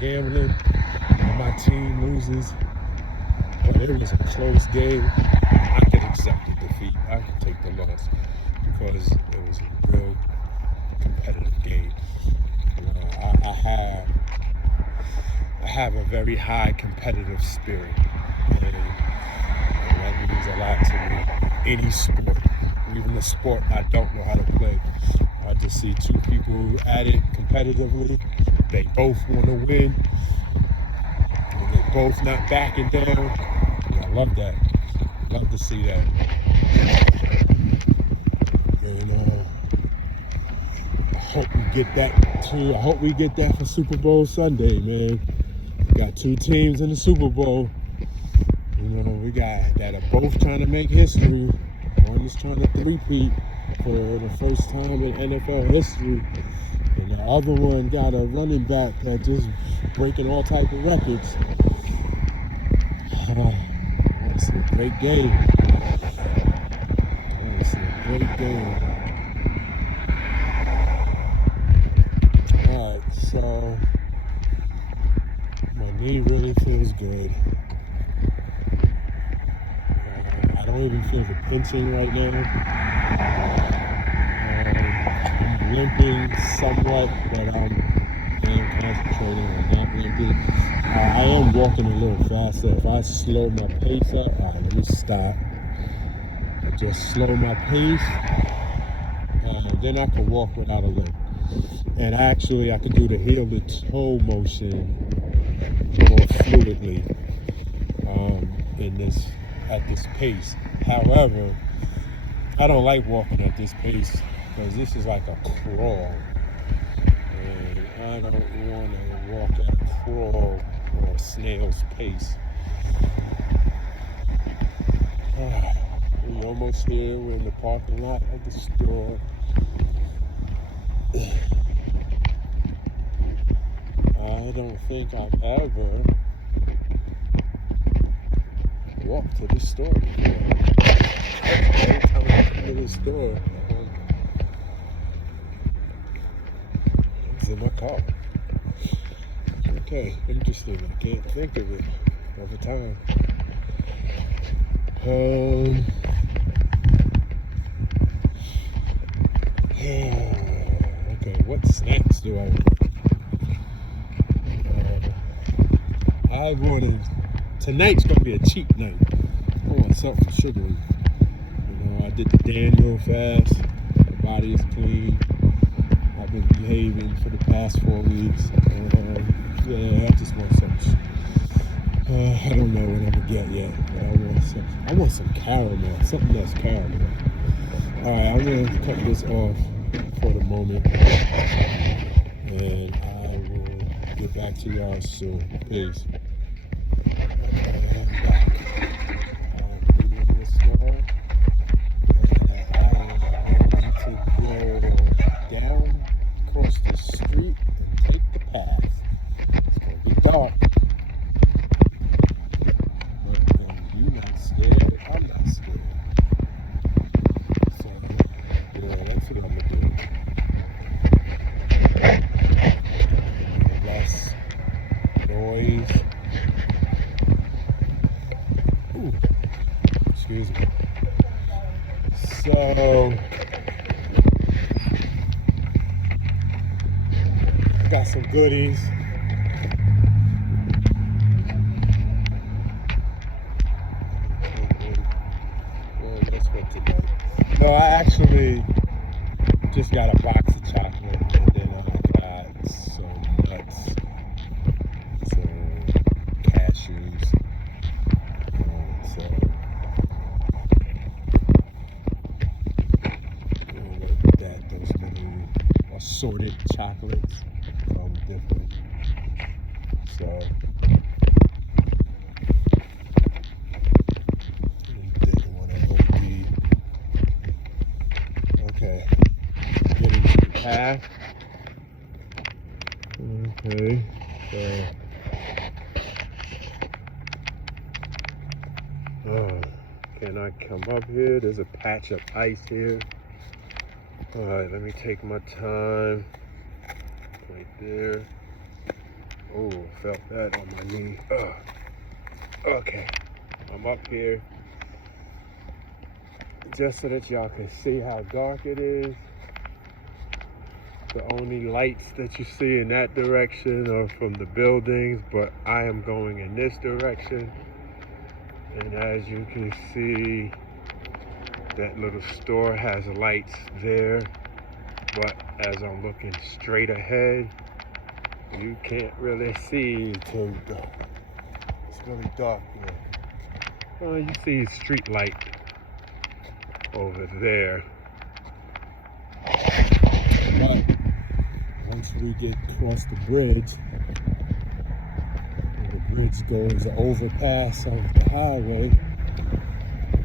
gambling and my team loses, but it was a close game, I could accept the defeat. I could take the loss because it was a real competitive game. I have a very high competitive spirit, and that means a lot to me. Any sport, even the sport I don't know how to play. I just see two people at it competitively. They both want to win. And they're both not backing down. And I love that. Love to see that. And I hope we get that too. I hope we get that for Super Bowl Sunday, man. We got two teams in the Super Bowl. We guy that are both trying to make history. One is trying to three-peat for the first time in NFL history. And the other one got a running back that just breaking all type of records. It's a great game. It's a great game. Alright, so my knee really feels good. I don't even feel the pinching right now. I'm limping somewhat, but I am concentrating on not limping. I am walking a little faster. If I slow my pace up, let me stop. I just slow my pace, then I can walk without a limp. And actually, I can do the heel to toe motion more fluidly at this pace. However, I don't like walking at this pace because this is like a crawl. And I don't want to walk at a crawl or a snail's pace. We're almost here. We're in the parking lot of the store. I don't think I've ever walked to the store before. Every time I come to the store, it's in my car. Okay, interesting. I can't think of it over time. Okay, what snacks do I want? I wanted, tonight's gonna be a cheat night. I want something sugary. You know, I did the Daniel fast. My body is clean. I've been behaving for the past 4 weeks. Yeah, I just want something. I don't know what I'm gonna get yet, but I want some caramel, something that's caramel. Alright, I'm gonna cut this off for the moment, and I will get back to y'all soon. Peace. Down across the street and take the path. It's gonna be dark. You're not scared, I'm not scared. So, yeah, that's what I'm gonna do. Less noise. Ooh, excuse me. So, I got some goodies. Well, I actually just got a box of chocolate, and then I got some nuts, some cashews, those little assorted chocolates from different. So. Okay, getting to the path. Okay, can I come up here? There's a patch of ice here. Alright, let me take my time. Right there. Oh, felt that on my knee. Okay, I'm up here. Just so that y'all can see how dark it is. The only lights that you see in that direction are from the buildings, but I am going in this direction. And as you can see, that little store has lights there. But as I'm looking straight ahead, you can't really see too dark. It's really dark here. Well, you see a street light over there. But once we get across the bridge, the bridge goes overpass of the highway,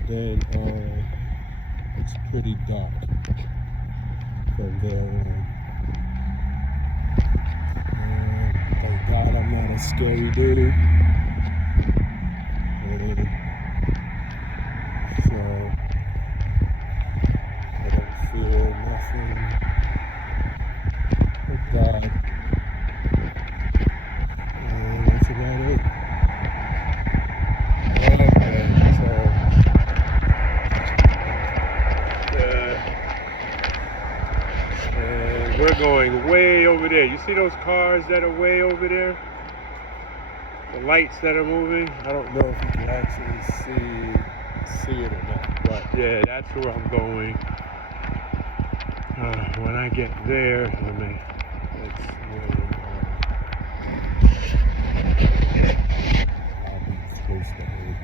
then it's pretty dark from there on. Thank God I'm not a scary dude. And so I don't fear nothing but God. And that's about it. Okay, so and we're going way over there. You see those cars that are way over there? The lights that are moving? I don't know if you can actually see it or not. But yeah, that's where I'm going. When I get there, let's I'll be close to it.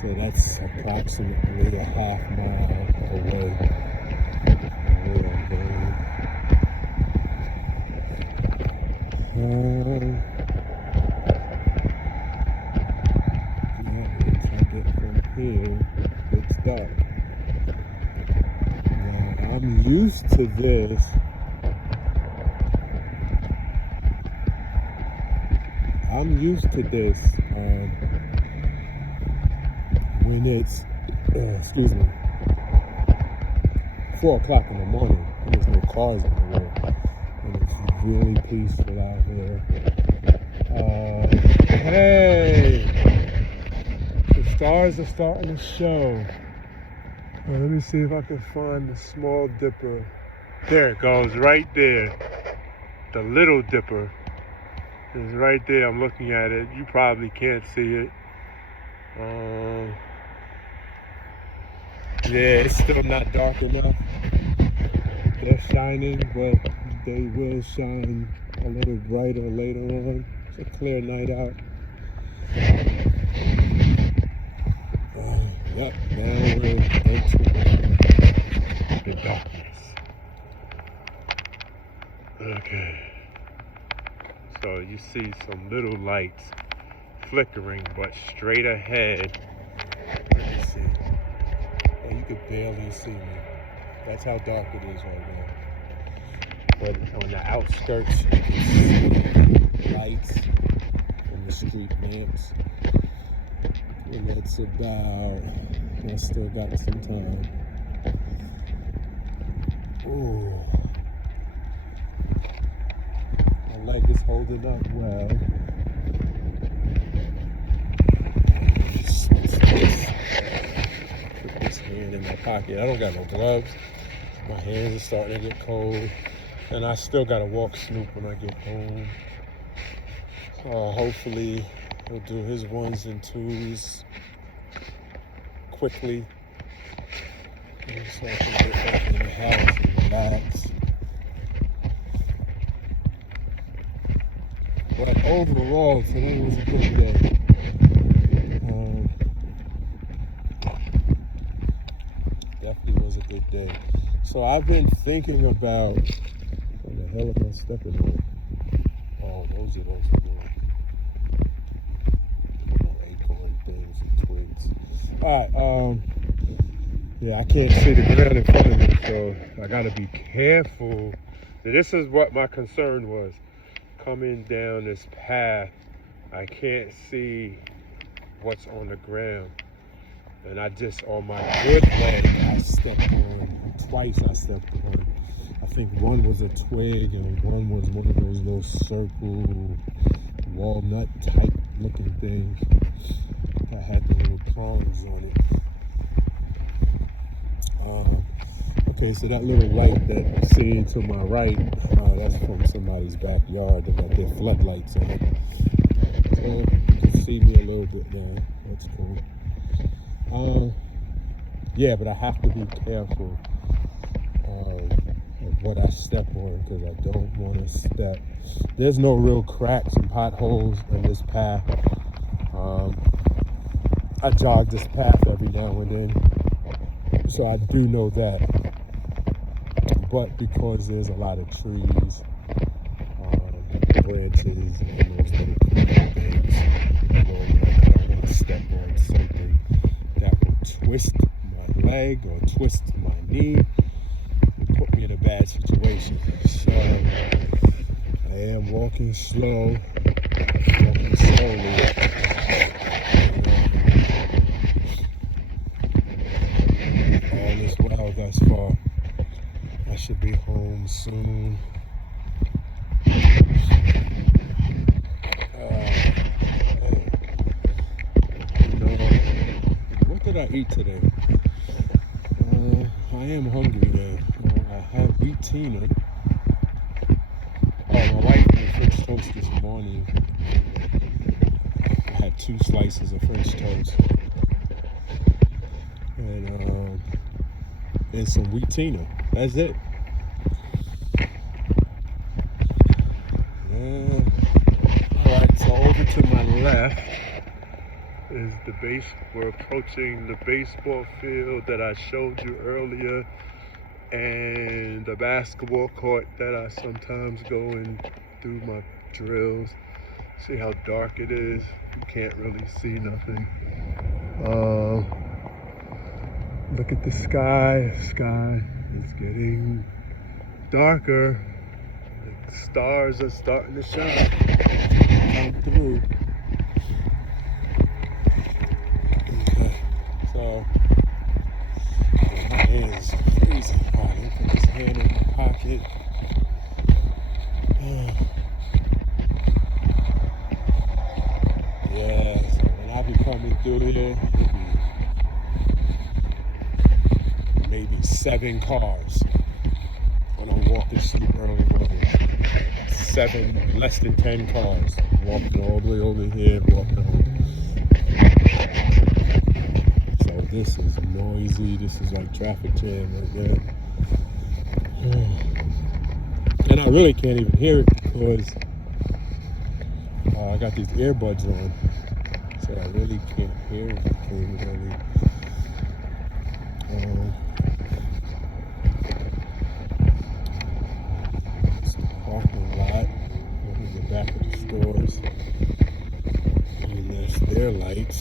So that's approximately a half mile away from where I'm going. Once I get from here, it's dark. Now, I'm used to this. I'm used to this when it's, 4 o'clock in the morning and there's no cars on the road. And it's really peaceful out here. Hey! The stars are starting to show. Well, let me see if I can find the small dipper. There it goes, right there. The little dipper is right there. I'm looking at it. You probably can't see it. Yeah, it's still not dark enough. They're shining, but they will shine a little brighter later on. It's a clear night out. Yep, now we're into the darkness. Okay. So you see some little lights flickering, but straight ahead. Let me see. Oh, you could barely see me. That's how dark it is right now. But on the outskirts, you can see lights from the street lamps. And it's about, I still got some time. Ooh. My leg is holding up well. Put this hand in my pocket. I don't got no gloves. My hands are starting to get cold. And I still gotta walk Snoop when I get home. Hopefully he'll do his 1s and 2s quickly. So I can get back in the house and relax. But overall, today was a good day. Definitely was a good day. So I've been thinking about, what the hell am I stepping on? Oh, those are those little acorn things and twigs. All right, yeah, I can't see the ground in front of me, so I gotta be careful. This is what my concern was. Coming down this path, I can't see what's on the ground. And I just, on my good leg, I stepped on, twice I stepped on. I think one was a twig and one was one of those little circle walnut type looking things that had the little prongs on it. Okay, so that little light that you're seeing to my right, that's from somebody's backyard. They got their floodlights on. So you can see me a little bit now. That's cool. Yeah, but I have to be careful of what I step on because I don't want to step. There's no real cracks and potholes in this path. I jog this path every now and then, so I do know that. But because there's a lot of trees, branches, and those little things, I don't want to step on something that twist my leg or twist my knee, put me in a bad situation. So I am walking slowly. All is well thus far. I should be home soon. What did I eat today? I am hungry now. I had B.E.A.R. My wife made French toast this morning. I had 2 slices of French toast. And some B.E.A.R. That's it. Alright, so over to my left is the base. We're approaching the baseball field that I showed you earlier, and the basketball court that I sometimes go and do my drills. See how dark it is? You can't really see nothing. Look at the sky. The sky is getting darker. The stars are starting to shine. Come through. Okay, so my hand is freezing. All right, let me put this hand in my pocket. Yeah, so when I be coming through here, maybe 7 cars when I'm walking super early morning. 7, less than 10 cars walking all the way over here, walking home. So this is noisy. This is like traffic jam right there. And I really can't even hear it because I got these earbuds on. So I really can't hear it. It's the parking lot. This is the back of the stores. And that's their lights.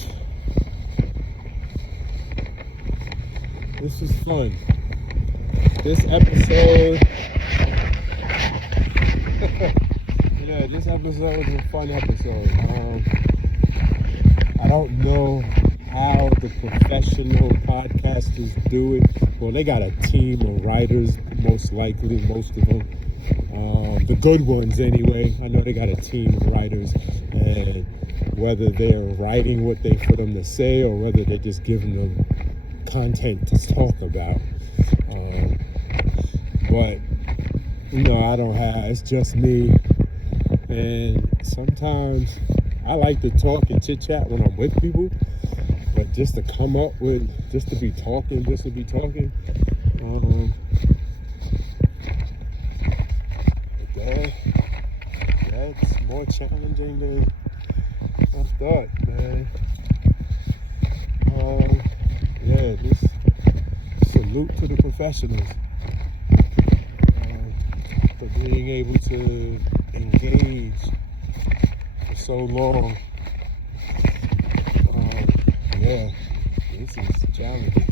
This is fun. This episode, yeah, this episode was a fun episode. I don't know how the professional podcasters do it. Well, they got a team of writers, most likely, most of them. The good ones, anyway. I know they got a team of writers, and whether they're writing what they for them to say or whether they're just giving them content to talk about. But I don't have. It's just me, and sometimes I like to talk and chit chat when I'm with people. But just to come up with, just to be talking, that's more challenging than I thought, man. Just salute to the professionals for being able to engage for so long. This is challenging.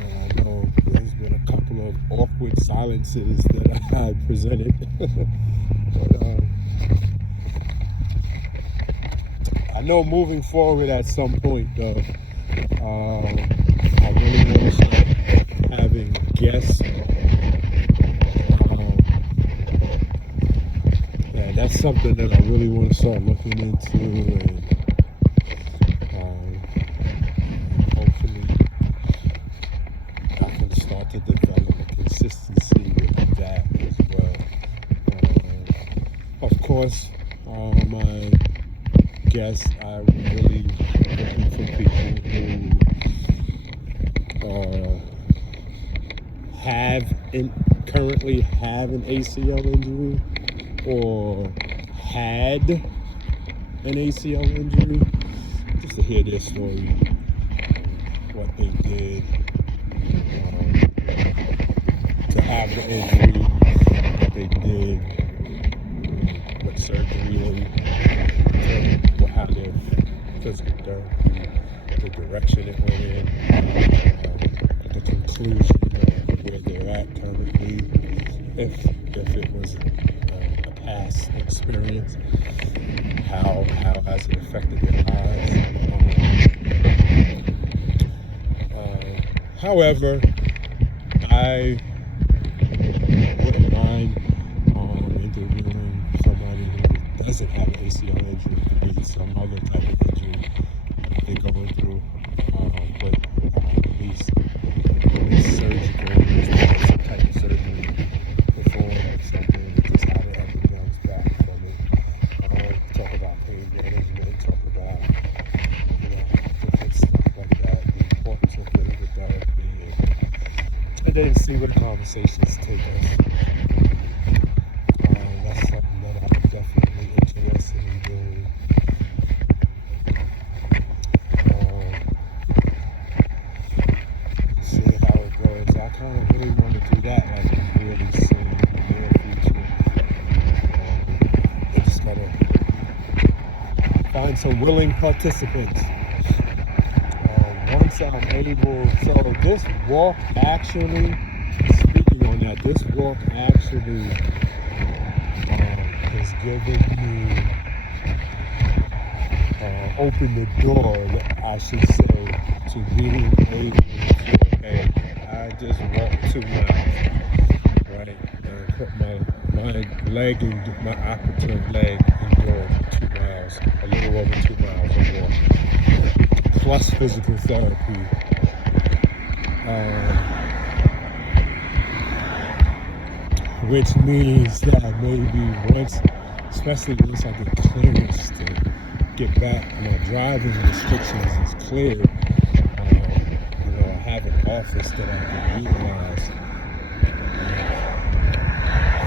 I know there's been a couple of awkward silences that I had presented. But, I know moving forward at some point, though, I really want to start having guests. That's something that I really want to start looking into, and hopefully I can start to develop a consistency with that as well. Of course, my guests, I really looking for people who currently have an ACL injury or had an ACL injury, just to hear their story, what they did to have the injury, what they did, what surgery they did, how their physical therapy, the direction it went in, the conclusion of where they're at currently, if it was a past experience, how has it affected their lives. However, I wouldn't mind interviewing somebody who doesn't have an ACL injury, it could be some other type of injury they're going through, but at least when it's surgical, some type of surgery performed, something, just how they have to bounce back from it. Talk about pain management, talk about different stuff like that, the importance of physical therapy, and then see where the conversations take us. That's something that I'm definitely interested in doing. See how it goes. I kind of really want to do that, like really soon in the near future. I just gotta find some willing participants. Once I'm able, so this walk actually, speaking on that, this walk actually has given me, opened the door, I should say, to being able to, hey, I just walked 2 miles, right? Put my leg, my operative leg endured 2 miles, a little over 2 miles of walking, plus physical therapy. Which means that maybe once, especially once I get clearance to get back, my driving restrictions is cleared, I have an office that I can utilize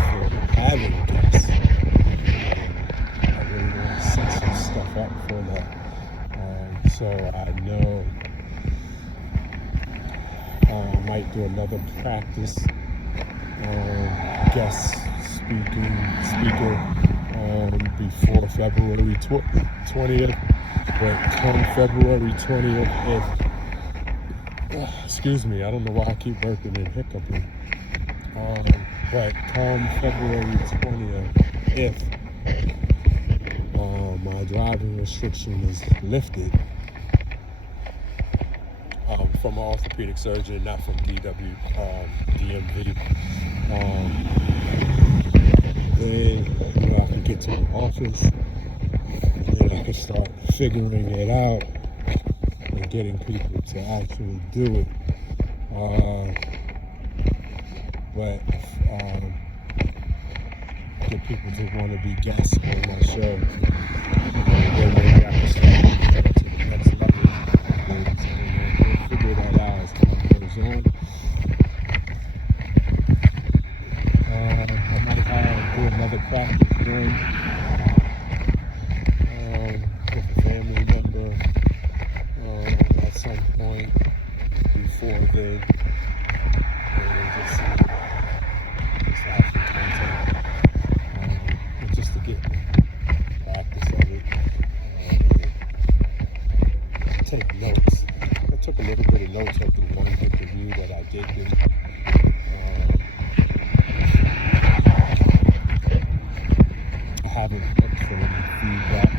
for having this. I really want to set some stuff up for that. So I know I might do another practice guest speaker before February 20th, but come February 20th, excuse me, I don't know why I keep burping and hiccuping, but come February 20th, if my driving restriction is lifted, from an orthopedic surgeon, not from DMV. Then I can get to the office, and I can start figuring it out and getting people to actually do it. But get people to want to be guests on my show. Then maybe I can start to the next level of things, and we'll figure that out as time goes on. I might do another practice run with a family member at some point before then, and just have some content, and just to get practice of it. Take notes. I took a little bit of notes of the one interview that I did do. I haven't looked for any feedback,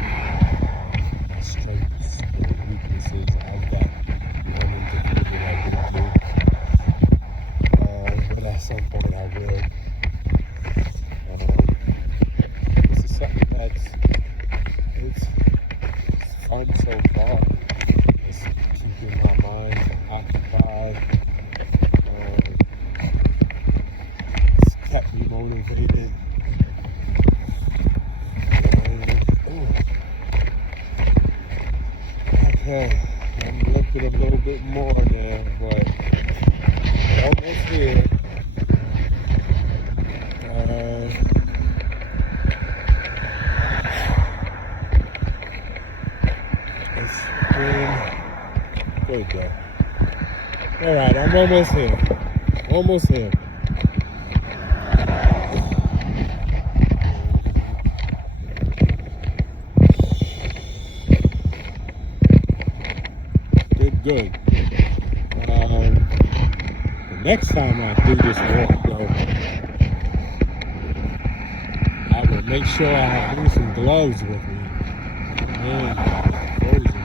my strengths and weaknesses of that one interview that I did do. But at some point I will. This is something it's fun so far. It's keeping my mind occupied. It's kept me motivated. Okay, I'm looking a little bit more now, but almost here. It's been good though. Alright, I'm almost here. Almost here. good. The next time I do this walk, though, I will make sure I bring some gloves with me. Man, frozen.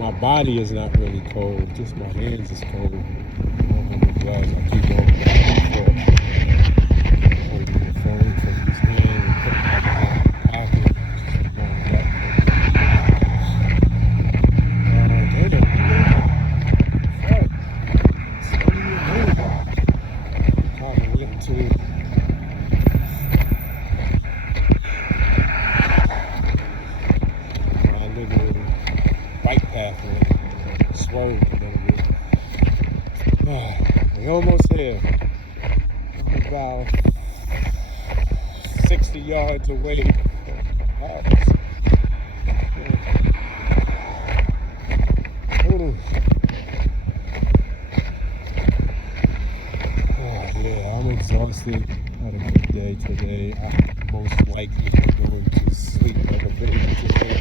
My body is not really cold, just my hands is cold. I don't have no gloves. I keep going back and forth. Holding the phone from his hand and putting it in my pocket. Going back. They don't do that. It's funny amazing. Probably went to my little bike path where it swirled a little bit. We're almost there. I'm about 60 yards away. Yeah, I'm exhausted. Had a good day today. I most likely am going to sleep like a baby today.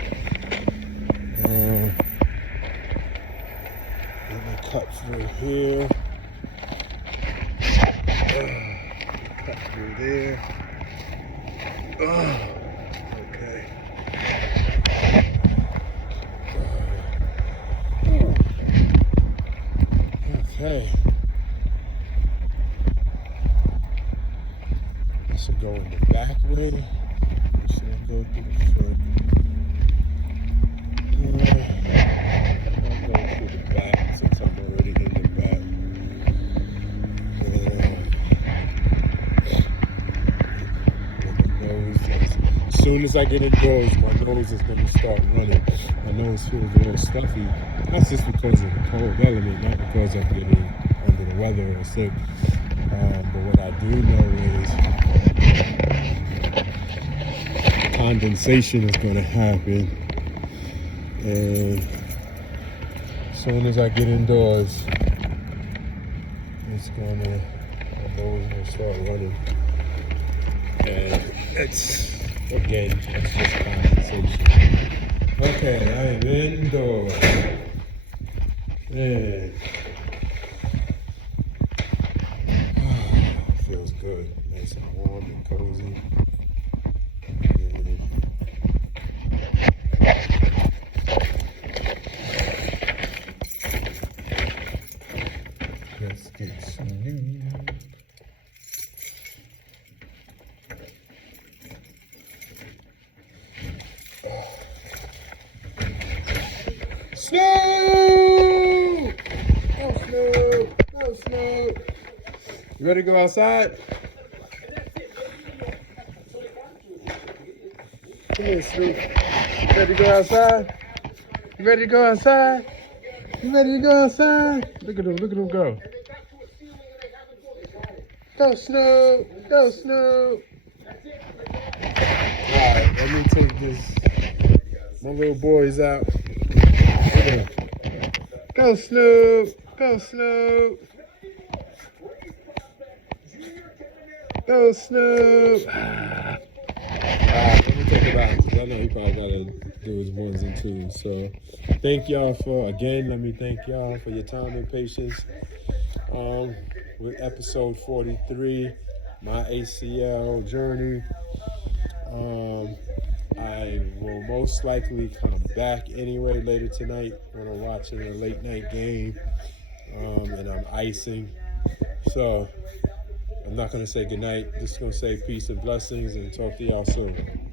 Let me cut through here. Cut through there. Okay. Okay. I should go in the back way. Or should I go through the front? I'll go through the back since I'm already in the back. As soon as I get indoors, my nose is going to start running. My nose feels a little stuffy. That's just because of the cold element, not because I'm getting under the weather or sick. But what I do know is condensation is going to happen. And as soon as I get indoors, my nose is going to start running. And it's just condensation. Okay, I'm indoors. Man. Feels good. Nice and warm and cozy. Let's get some news. Snow! No snow! No snow! You ready to go outside? Come here, Snoop. You ready to go outside? You ready to go outside? You ready to go outside? Look at him go. Go, Snoop! Go, Snoop! Alright, let me take this. My little boy's out. Go, Snoop! Go, Snoop! Go, Snoop! Let me take it out because I know he probably got to do his ones and twos. So, thank y'all let me thank y'all for your time and patience with episode 43, my ACL journey. I will most likely come back anyway later tonight when I'm watching a late night game and I'm icing. So I'm not going to say goodnight, just going to say peace and blessings and talk to y'all soon.